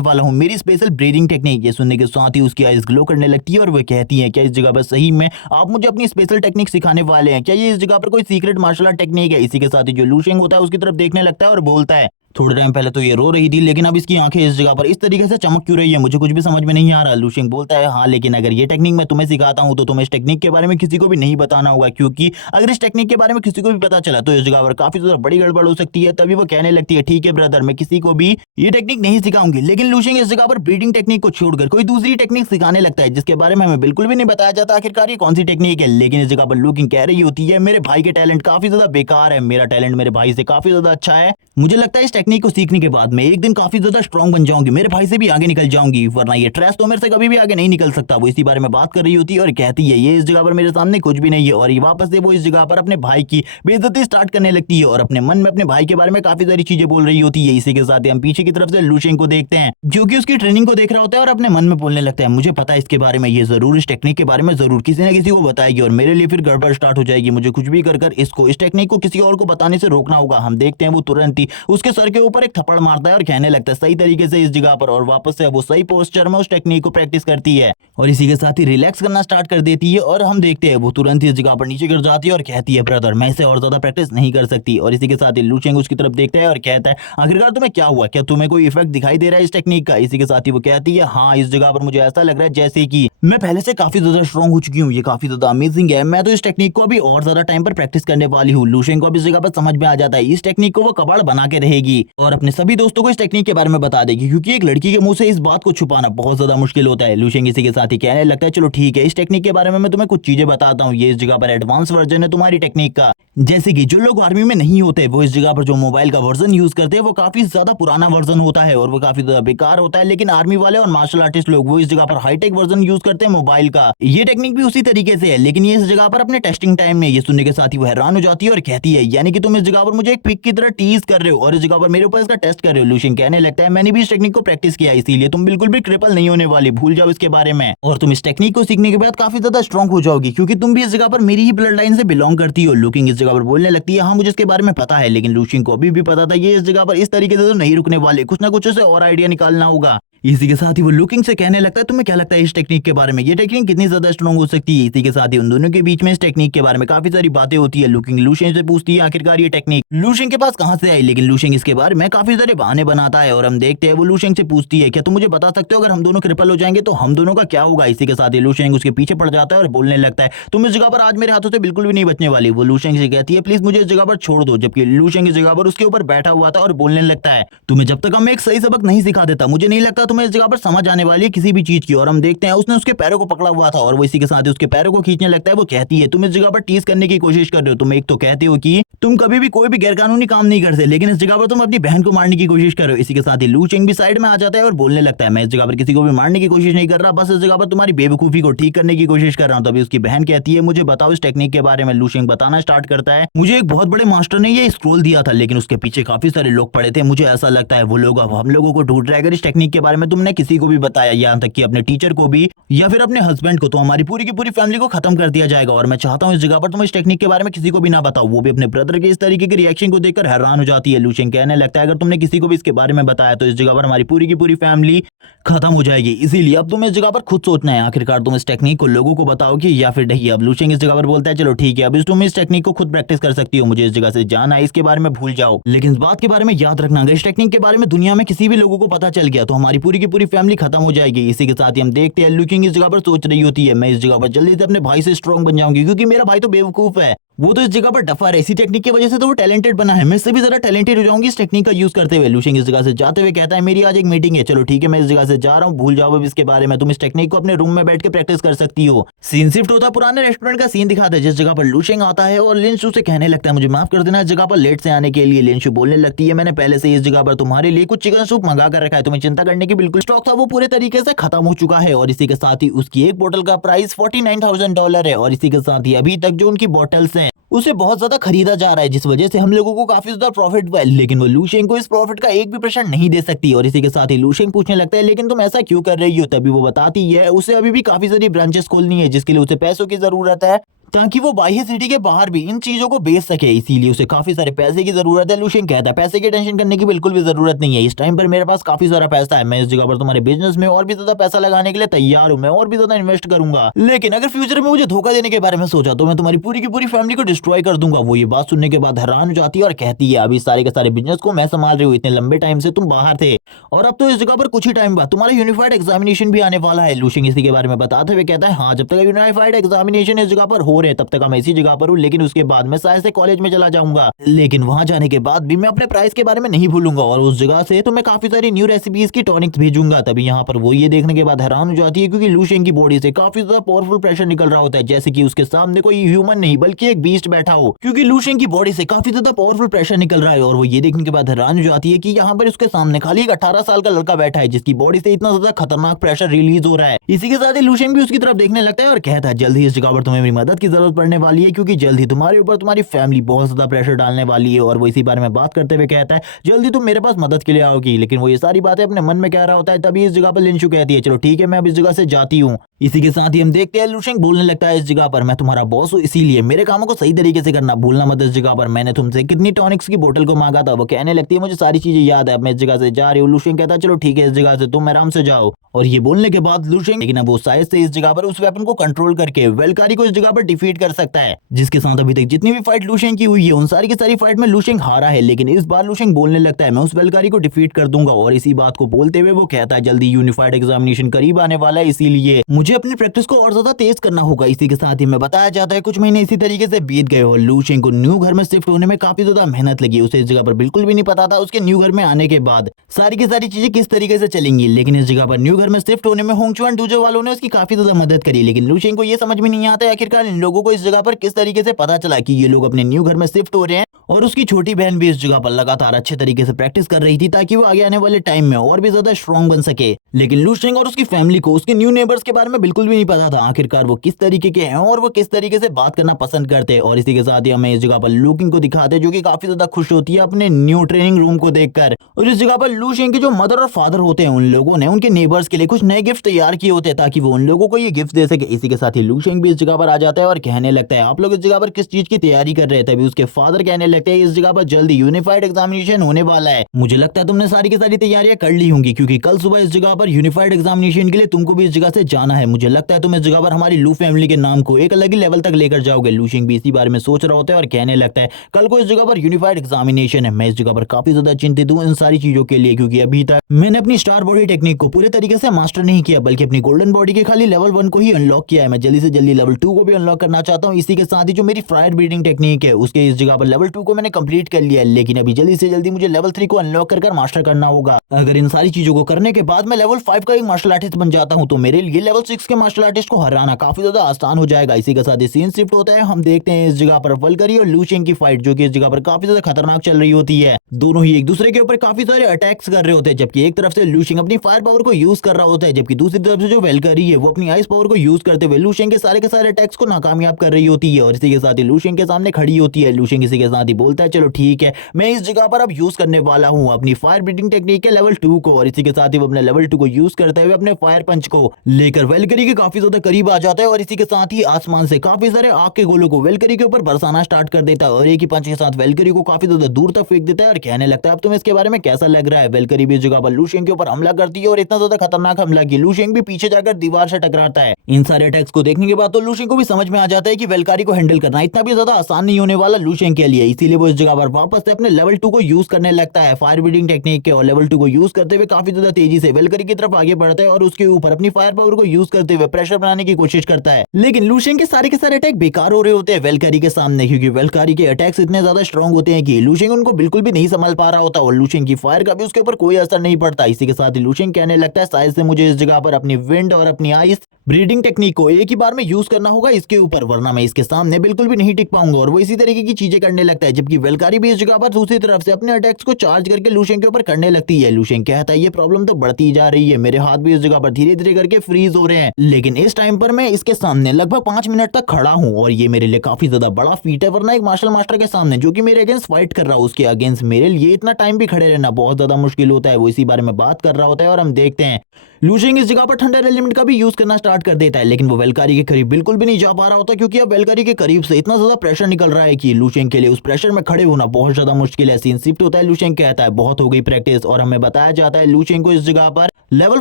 वाला हूँ, मेरी स्पेशल ब्रीदिंग टेक्निक। ये सुनने के साथ ही उसकी आईज ग्लो करने लगती है और वो कहती है क्या इस जगह पर सही में आप मुझे अपनी स्पेशल टेक्निक सिखाने वाले हैं? क्या ये इस जगह पर कोई सीक्रेट मार्शल आर्ट टेक्निक है? इसी के साथ ही जो लूशेंग होता है उसकी तरफ देखने लगता है और बोलता है थोड़े टाइम पहले तो ये रो रही थी लेकिन अब इसकी आंखें इस जगह पर इस तरीके से चमक क्यों रही है, मुझे कुछ भी समझ में नहीं आ रहा। लूशेंग बोलता है हाँ लेकिन अगर ये टेक्निक मैं तुम्हें सिखाता हूँ तो तुम्हें इस टेक्निक के बारे में किसी को भी नहीं बताना होगा क्योंकि अगर इस टेक्निक के बारे में किसी को भी पता चला तो इस जगह पर काफी ज्यादा बड़ी गड़बड़ हो सकती है। तभी वो कहने लगती है ठीक है ब्रदर मैं किसी को भी ये टेक्निक नहीं सिखाऊंगी। लेकिन लूशेंग इस जगह पर ब्रीडिंग टेक्निक को छोड़कर कोई दूसरी टेक्निक सिखाने लगता है जिसके बारे में हमें बिल्कुल भी नहीं बताया जाता आखिरकार ये कौन सी टेक्निक है। लेकिन इस जगह पर लुकिंग कह रही होती है मेरे भाई के टैलेंट काफी ज्यादा बेकार है, मेरा टैलेंट मेरे भाई से काफी ज्यादा अच्छा है, मुझे लगता है इस टेक्निक टेक्निक को सीखने के बाद मैं एक दिन काफी ज्यादा स्ट्रांग बन जाऊंगी, मेरे भाई से भी आगे निकल जाऊंगी, वरना ये ट्रैश तो मेरे से कभी भी आगे नहीं निकल सकता। वो इसी बारे में बात कर रही होती है और कहती है ये इस जगह पर मेरे सामने कुछ भी नहीं है, और ये वापस से वो इस जगह पर अपने भाई की बेइज्जती स्टार्ट करने लगती है और अपने मन में अपने भाई के बारे में काफी सारी चीजें बोल रही होती है। इसी के साथ ही हम पीछे की तरफ से लुशेंग को देखते हैं जो कि उसकी ट्रेनिंग को देख रहा होता है और अपने मन में बोलने लगता है मुझे पता है इसके बारे में, ये जरूर इस टेक्निक के बारे में जरूर किसी न किसी को बताएगी और मेरे लिए फिर गड़बड़ स्टार्ट हो जाएगी। मुझे कुछ भी कर इसको इस टेक्निक को किसी और को बताने से रोकना होगा। हम देखते हैं वो तुरंत ही उसके सर के ऊपर एक थप्पड़ मारता है और कहने लगता है सही तरीके से इस जगह पर, और वापस से वो सही पोस्चर में उस टेक्निक को प्रैक्टिस करती है और इसी के साथ ही रिलैक्स करना स्टार्ट कर देती है। और हम देखते हैं वो तुरंत ही इस जगह पर नीचे गिर जाती है और कहती है ब्रदर मैं इसे और ज्यादा प्रैक्टिस नहीं कर सकती। और इसी के साथ ही लुशेंग उसकी तरफ देखता है और कहता है आखिरकार तुम्हें क्या हुआ, क्या तुम्हें कोई इफेक्ट दिखाई दे रहा है इस टेक्निक का। इसी के साथ ही वो कहती है हाँ इस जगह पर मुझे ऐसा लग रहा है जैसे कि मैं पहले से काफी ज्यादा स्ट्रांग हो चुकी हूँ, ये काफी ज्यादा अमेजिंग है, मैं तो इस टेक्निक को अभी और ज्यादा टाइम पर प्रैक्टिस करने वाली हूँ। लुशेंग को अब इस जगह पर समझ में आ जाता है इस टेक्निक को वो कबाड़ बना के रहेगी और अपने सभी दोस्तों को इस टेक्निक के बारे में बता देगी, क्योंकि एक लड़की के मुंह से इस बात को छुपाना बहुत ज्यादा मुश्किल होता है। लुशेंग इसी के साथ ही कहने लगता है चलो ठीक है इस टेक्निक के बारे में मैं तुम्हें कुछ चीजें बताता हूँ, ये इस जगह पर एडवांस वर्जन है तुम्हारी टेक्निक का। जैसे कि जो लोग आर्मी में नहीं होते वो इस जगह पर जो मोबाइल का वर्जन यूज करते हैं वो काफी ज्यादा पुराना वर्जन होता है और वो काफी ज्यादा बेकार होता है, लेकिन आर्मी वाले और मार्शल आर्टिस्ट लोग वो इस जगह पर हाईटेक वर्जन यूज करते हैं मोबाइल का। ये टेक्निक भी उसी तरीके से है, लेकिन ये इस जगह पर अपने टेस्टिंग टाइम में ये सुनने के साथ ही वो हैरान हो जाती है और कहती है यानी कि तुम इस जगह पर मुझे एक पिक की तरह टीज कर रहे हो और इस जगह पर मेरे ऊपर इसका टेस्ट कर रहे हो। लुशेंग कहने लगता है मैंने भी इस टेक्निक को प्रैक्टिस किया इसीलिए तुम बिल्कुल भी क्रिपल नहीं होने वाली, भूल जाओ इसके बारे में, और तुम इस टेक्निक को सीखने के बाद काफी ज्यादा स्ट्रांग हो जाओगी क्योंकि तुम भी इस जगह पर मेरी ही ब्लड लाइन से बिलोंग करती हो। लुकिंग इस जगह पर बोलने लगती है हाँ मुझे इसके बारे में पता है, लेकिन लुशेंग को अभी भी पता था ये इस जगह पर इस तरीके से तो नहीं रुकने वाले, कुछ ना कुछ उसे और आइडिया निकालना होगा। इसी के साथ ही वो लुकिंग से कहने लगता है तुम्हें क्या लगता है इस टेक्निक के बारे में, ये टेक्निक कितनी ज्यादा स्ट्रांग हो सकती है। इसी के साथ ही उन दोनों के बीच में इस टेक्निक के बारे में काफी सारी बातें होती है। लुकिंग लुशेंग से पूछती है आखिरकार ये टेक्निक लुशेंग के पास कहां से आई, लेकिन लुशेंग इसके बारे में काफी सारे बहाने बनाता है और हम देखते हैं वो लुशेंग से पूछती है क्या तुम मुझे बता सकते हो अगर हम दोनों क्रिपल हो जाएंगे तो हम दोनों का क्या होगा। इसी के साथ ही लुशेंग उसके पीछे पड़ जाता है और बोलने लगता है तुम इस जगह पर आज मेरे हाथों से बिल्कुल भी नहीं बचने वाली। वो लुशेंग से कहती है प्लीज मुझे इस जगह पर छोड़ दो, जबकि लुशेंग इस जगह पर उसके ऊपर बैठा हुआ था और बोलने लगता है तुम्हें जब तक हम एक सही सबक नहीं सिखा देता मुझे नहीं लगता तुम्हें इस जगह पर समझ आने वाली है किसी भी चीज की। और हम देखते हैं उसने उसके पैरों को पकड़ा हुआ था और वो इसी के साथ ही उसके पैरों को खींचने लगता है। वो कहती है तुम इस जगह पर टीज करने की कोशिश कर रहे हो, तुम एक तो कहते हो कि तुम कभी भी कोई भी गैरकानूनी काम नहीं करते, लेकिन इस जगह पर तुम अपनी बहन को मारने की कोशिश कर रहे हो। इसी के साथ ही लुशेंग भी साइड में आ जाता है और बोलने लगता है मैं इस जगह पर किसी को भी मारने की कोशिश नहीं कर रहा, बस इस जगह पर तुम्हारी बेवकूफी को ठीक करने की कोशिश कर रहा हूं। तभी उसकी बहन कहती है मुझे बताओ इस टेक्निक के बारे में। लुशेंग बताना स्टार्ट करता है मुझे एक बहुत बड़े मास्टर ने ये स्क्रोल दिया था, लेकिन उसके पीछे काफी सारे लोग पड़े थे, मुझे ऐसा लगता है वो लोग अब हम लोगों को ढूंढ रहे हैं। अगर इस टेक्निक के बारे में तुमने किसी को भी बताया, यहाँ तक कि अपने टीचर को भी या फिर अपने हस्बैंड को, तो हमारी पूरी की पूरी फैमिली को खत्म कर दिया जाएगा। और मैं चाहता हूँ इस जगह पर तुम इस टेक्निक के बारे में किसी को भी ना बताओ। वो भी अपने ब्रदर के इस तरीके के रिएक्शन को देखकर हैरान हो जाती है। लुशेंग कहने लगता है अगर तुमने किसी को भी इसके बारे में बताया तो इस जगह पर हमारी पूरी की पूरी फैमिली खत्म हो जाएगी, इसीलिए अब तुम्हें इस जगह पर खुद सोचना है आखिरकार तुम इस टेक्निक को लोगों को बताओगे या फिर नहीं। अब लुशेंग इस जगह पर बोलता है चलो ठीक है अब तुम इस टेक्निक को खुद प्रैक्टिस कर सकती हो, मुझे इस जगह से जाना है, इसके बारे में भूल जाओ। लेकिन इस बात के बारे में याद रखना अगर इस टेक्निक के बारे में दुनिया में किसी भी लोगों को पता चल गया तो हमारी पूरी की पूरी फैमिली खत्म हो जाएगी। इसी के साथ ही हम देखते हैं लुशेंग इस जगह पर सोच रही होती है मैं इस जगह पर जल्दी से अपने भाई से स्ट्रांग बन जाऊंगी, क्योंकि मेरा भाई तो बेवकूफ है, वो तो इस जगह पर डफर है, इसी टेक्निक की वजह से तो वो टैलेंटेड बना है, मैं इससे भी ज्यादा टैलेंटेड हो जाऊंगी इस टेक्निक का यूज करते हुए। लुशेंग इस जगह से जाते हुए कहता है मेरी आज एक मीटिंग है, चलो ठीक है मैं इस जगह से जा रहा हूँ, भूल जाओ अब इसके बारे में, तुम इस टेक्निक को अपने रूम में बैठ के प्रैक्टिस कर सकती हो। सीन शिफ्ट होता पुराने रेस्टोरेंट का सीन दिखाता है जिस जगह पर लुशेंग आता है और लिनशु से कहने लगता है मुझे माफ कर देना इस जगह पर लेट से आने के लिए। लिनशु बोलने लगती है मैंने पहले से इस जगह पर तुम्हारे लिए कुछ चिकन सूप मंगा कर रखा है, तुम्हें चिंता करने की बिल्कुल स्टॉक था वो पूरे तरीके से खत्म हो चुका है। और इसी के साथ ही उसकी एक बोतल का प्राइस $49,000 है और इसी के साथ ही अभी तक जो उनकी बोतल्स हैं उसे बहुत ज्यादा खरीदा जा रहा है, जिस वजह से हम लोगों को काफी ज्यादा प्रॉफिट हुआ है, लेकिन वो लुशेंग को इस प्रॉफिट का 1% नहीं दे सकती। और इसी के साथ ही लुशेंग पूछने लगता है लेकिन तुम ऐसा क्यों कर रही हो, तभी वो बताती है उसे अभी भी काफी सारी ब्रांचेस खोलनी है जिसके लिए उसे पैसों की जरूरत है ताकि वो बाह्य सिटी के बाहर भी इन चीजों को बेच सके, इसीलिए उसे काफी सारे पैसे की जरूरत है। लुशेंग कहता है पैसे की टेंशन करने की बिल्कुल भी जरूरत नहीं है, इस टाइम पर मेरे पास काफी सारा पैसा है, मैं इस जगह पर तुम्हारे बिजनेस में और भी ज्यादा पैसा लगाने के लिए तैयार हूँ, मैं और भी ज्यादा इन्वेस्ट करूंगा, लेकिन अगर फ्यूचर में मुझे धोखा देने के बारे में सोचा तो मैं तुम्हारी पूरी की पूरी फैमिली को डिस्ट्रॉय कर दूंगा। वो ये बात सुनने के बाद हैरान हो जाती है और कहती है अभी सारे के सारे बिजनेस को मैं संभाल रही हूँ, इतने लंबे टाइम से तुम बाहर थे और अब तो इस जगह पर कुछ ही टाइम बाद तुम्हारा यूनिफाइड एग्जामिनेशन भी आने वाला है। लुशेंग इसी के बारे में बताते हुए कहता है हाँ जब तक यूनिफाइड एग्जामिनेशन इस जगह पर हो हो रहे हैं तब तक मैं इसी जगह पर हूँ, लेकिन उसके बाद मैं शायद से कॉलेज में चला जाऊंगा। लेकिन वहां जाने के बाद भी मैं अपने प्राइस के बारे में नहीं भूलूंगा और उस जगह से तो मैं काफी सारी न्यू रेसिपीज की टॉनिक्स भेजूंगा। तभी यहाँ पर वो ये देखने के बाद हैरान हो जाती है क्योंकि लू शेंग की बॉडी से काफी ज्यादा पावरफुल प्रेशर निकल रहा होता है, जैसे कि उसके सामने कोई ह्यूमन नहीं बल्कि एक बीस्ट बैठा हो, क्योंकि लू शेंग की बॉडी से काफी ज्यादा पावरफुल प्रेशर निकल रहा है। और वो ये देखने के बाद हैरान हो जाती है कि यहाँ पर उसके सामने खाली एक 18 साल का लड़का बैठा है जिसकी बॉडी से इतना ज्यादा खतरनाक प्रेशर रिलीज हो रहा है। इसी के साथ ही लू शेंग भी उसकी तरफ देखने लगता है और कहता है जल्द ही इस जगह पर तुम्हें मेरी मदद की जरूरत पड़ने वाली है, क्योंकि जल्द ही तुम्हारे ऊपर तुम्हारी फैमिली बहुत ज्यादा प्रेशर डालने वाली है। और वो इसी बारे में बात करते हुए कहता है जल्दी तुम मेरे पास मदद के लिए आओगी। लेकिन वो ये सारी बातें अपने मन में कह रहा होता है। तभी इस जगह पर लिनशु कहती है चलो ठीक है मैं अब इस जगह से जाती हूँ। इसी के साथ ही हम देखते हैं लू शेंग बोलने लगता है इस जगह पर मैं तुम्हारा बॉस हूँ, इसीलिए मेरे कामों को सही तरीके से करना भूलना मत। इस जगह पर मैंने तुमसे कितनी टॉनिक्स की बोतल को मांगा था। वो कहने लगती है मुझे सारी चीजें याद है, अब मैं इस जगह से जा रही हूँ। लू शेंग कहता है चलो ठीक है इस जगह से तुम आराम से जाओ। और ये बोलने के बाद लू शेंग लेकिन अब वो शायद से इस जगह पर उस वेपन को कंट्रोल करके वेलकारी को इस जगह पर डिफीट कर सकता है, जिसके साथ अभी तक जितनी भी फाइट लू शेंग की हुई है उन सारी की सारी फाइट में लू शेंग हारा है। लेकिन इस बार लू शेंग बोलने लगता है मैं उस वेलकारी को डिफीट कर दूंगा। और इसी बात को बोलते हुए वो कहता है जल्दी यूनिफाइड एग्जामिनेशन करीब आने वाला है, इसीलिए मुझे अपनी प्रैक्टिस को और ज्यादा तेज करना होगा। इसी के साथ ही मैं बताया जाता है कुछ महीने इसी तरीके से बीत गए और लू शेंग को न्यू घर में शिफ्ट होने में काफी ज्यादा मेहनत लगी। उसे इस जगह पर बिल्कुल भी नहीं पता था उसके न्यू घर में आने के बाद सारी की सारी चीजें किस तरीके से चलेंगी। लेकिन इस जगह पर न्यू घर में शिफ्ट होने में होंगचुआन डूजो वालों ने उसकी काफी ज्यादा मदद करी। लेकिन लू शेंग को ये समझ में नहीं आता आखिरकार इन लोगों को इस जगह पर किस तरीके से पता चला कि ये लोग अपने न्यू घर में शिफ्ट हो रहे हैं। और उसकी छोटी बहन भी इस जगह पर लगातार अच्छे तरीके से प्रैक्टिस कर रही थी ताकि वो आगे आने वाले टाइम में और भी ज्यादा स्ट्रॉन्ग बन सके। लेकिन लू शेंग और उसकी फैमिली को उसके न्यू नेबर्स के बारे में बिल्कुल भी नहीं पता था आखिरकार वो किस तरीके के हैं और वो किस तरीके से बात करना पसंद करते हैं। और इसी के साथ ही हमें इस जगह पर लू किंग को दिखाते हैं जो कि काफी ज्यादा खुश होती है अपने न्यू ट्रेनिंग रूम को देखकर। और इस जगह पर लू शेंग के जो मदर और फादर होते हैं उन लोगों ने उनके नेबर्स के लिए कुछ नए गिफ्ट तैयार किए होते हैं ताकि वो उन लोगों को ये गिफ्ट दे सके। इसी के साथ ही लू शेंग भी इस जगह पर आ जाता है और कहने लगता है आप लोग इस जगह पर किस चीज की तैयारी कर रहे हैं। तभी उसके फादर कहने लगते हैं इस जगह पर जल्दी यूनिफाइड एग्जामिनेशन होने वाला है, मुझे लगता है तुमने सारी की सारी तैयारियां कर ली होंगी क्योंकि कल सुबह इस जगह पर यूनिफाइड एग्जामिनेशन के लिए तुमको भी इस जगह से जाना है। मुझे लगता है तुम इस जगह पर हमारी लू फैमिली के नाम को एक अलग ही लेवल तक लेकर जाओगे। लू शेंग भी इसी बारे में सोच रहा होता है और कहने लगता है कल को इस जगह पर यूनिफाइड एग्जामिनेशन है। मैं इस जगह पर काफी ज्यादा चिंतित हूँ इन सारी चीजों के लिए क्योंकि अभी तक मैंने अपनी स्टार बॉडी टेक्निक को पूरे तरीके से मास्टर नहीं किया बल्कि अपनी गोल्डन बॉडी के खाली लेवल 1 को ही अनलॉक किया है। मैं जल्दी से जल्दी लेवल 2 को भी अनलॉक करना चाहता हूँ। इसी के साथ ही जो मेरी फायर ब्रीडिंग टेक्निक है उसके इस जगह पर लेवल 2 को मैंने कंप्लीट कर लिया है, लेकिन अभी जल्दी से जल्दी मुझे लेवल 3 को अनलॉक कर मास्टर करना होगा। अगर इन सारी चीजों को करने के बाद मैं लेवल 5 का एक मार्शल आर्टिस्ट बन जाता हूँ तो मेरे लिए लेवल 6 के मार्शल आर्टिस्ट को हराना काफी ज्यादा आसान हो जाएगा। इसी के साथ ही सीन शिफ्ट होता है, हम देखते हैं इस जगह पर वल्करी और लू शेंग की फाइट जो कि इस जगह पर काफी ज्यादा खतरनाक चल रही होती है। दोनों ही एक दूसरे के ऊपर काफी सारे अटैक्स कर रहे होते हैं, जबकि एक तरफ से लू शेंग अपनी फायर पावर को यूज कर रहा होता है जबकि दूसरी तरफ से जो वेलकरी है वो अपनी आइस पावर को यूज करते हुए लू शेंग के सारे अटैक्स को नाकामयाब कर रही होती है। और इसी के साथ ही लू शेंग के सामने खड़ी होती है। लू शेंग इसी के साथ ही बोलता है चलो ठीक है मैं इस जगह पर अब यूज करने वाला हूँ अपनी फायर ब्रीडिंग टेक्निक के लेवल 2 को। और इसी के साथ ही वो अपने लेवल 2 को यूज करते हुए अपने फायर पंच को लेकर वेलकरी के काफी ज्यादा करीब आ जाता है और इसी के साथ ही आसमान से काफी सारे आग के गोलों को वेलकरी के ऊपर बरसाना स्टार्ट कर देता है और एक ही पंच के साथ वेलकरी को काफी ज्यादा दूर तक फेंक देता है और कहने लगता है अब तुम्हें इसके बारे में कैसा लग रहा है। वेलकरी भी इस जगह पर लू शेंग के ऊपर हमला करती है और इतना ज्यादा खतरनाक हमला कि लू शेंग भी पीछे जाकर दीवार से टकराता है। इन सारे अटैक्स को देखने के बाद तो लू शेंग को भी समझ में आ जाता है कि वेलकरी को हैंडल करना इतना भी ज्यादा आसान नहीं होने वाला लू शेंग के लिए, इसीलिए वो इस जगह पर वापस से अपने लेवल 2 को यूज करने लगता है फायर ब्रीडिंग टेक्निक के। और लेवल 2 को यूज करते हुए काफी ज्यादा तेजी से वेलकरी की तरफ आगे बढ़ता है और उसके ऊपर अपनी फायर पावर को यूज करते हुए प्रेशर बनाने की कोशिश करता है। लेकिन लू शेंग के सारे अटैक बेकार हो रहे होते हैं वेलकरी के सामने क्योंकि वेलकरी के अटैक्स इतने ज्यादा स्ट्रॉन्ग होते हैं कि लू शेंग उनको बिल्कुल भी नहीं संभाल पा रहा होता और लू शेंग की फायर का भी उसके ऊपर कोई असर नहीं पड़ता। इसी के साथ ही लू शेंग कहने लगता है शायद से मुझे इस जगह पर अपनी विंड और अपनी आइस ब्रीडिंग टेक्निक को एक ही बार में यूज करना होगा इसके ऊपर, वरना मैं इसके सामने बिल्कुल भी नहीं टिक पाऊंगा। और वो इसी तरीके की चीजें करने लगता है जबकि वेलकरी भी इस जगह पर दूसरी तरफ से अपने अटैक्स को चार्ज करके लू शेंग के ऊपर करने लगती है। लू शेंग कहता है ये प्रॉब्लम तो बढ़ती जा रही है, मेरे हाथ भी इस जगह पर धीरे धीरे करके फ्रीज हो रहे हैं, लेकिन इस टाइम पर मैं इसके सामने लगभग 5 मिनट तक खड़ा हूँ और ये मेरे लिए काफी ज्यादा बड़ा फीट है, वरना एक मार्शल मास्टर के सामने जो कि मेरे अगेंस्ट फाइट कर रहा है उसके अगेंस्ट मेरे लिए इतना टाइम भी खड़े रहना बहुत ज्यादा मुश्किल होता है। वो इसी बारे में बात कर रहा होता है और हम देखते हैं लू शेंग इस जगह पर थंडर एलिमेंट का भी यूज करना स्टार्ट कर देता है, लेकिन वो वेलकरी के करीब बिल्कुल भी नहीं जा पा रहा होता क्योंकि अब वेलकरी के करीब से इतना ज्यादा प्रेशर निकल रहा है कि लू शेंग के लिए उस प्रेशर में खड़े होना बहुत ज्यादा मुश्किल है। सीन शिफ्ट होता है, लू शेंग कहता है बहुत हो गई प्रैक्टिस और हमें बताया जाता है लू शेंग को इस जगह पर लेवल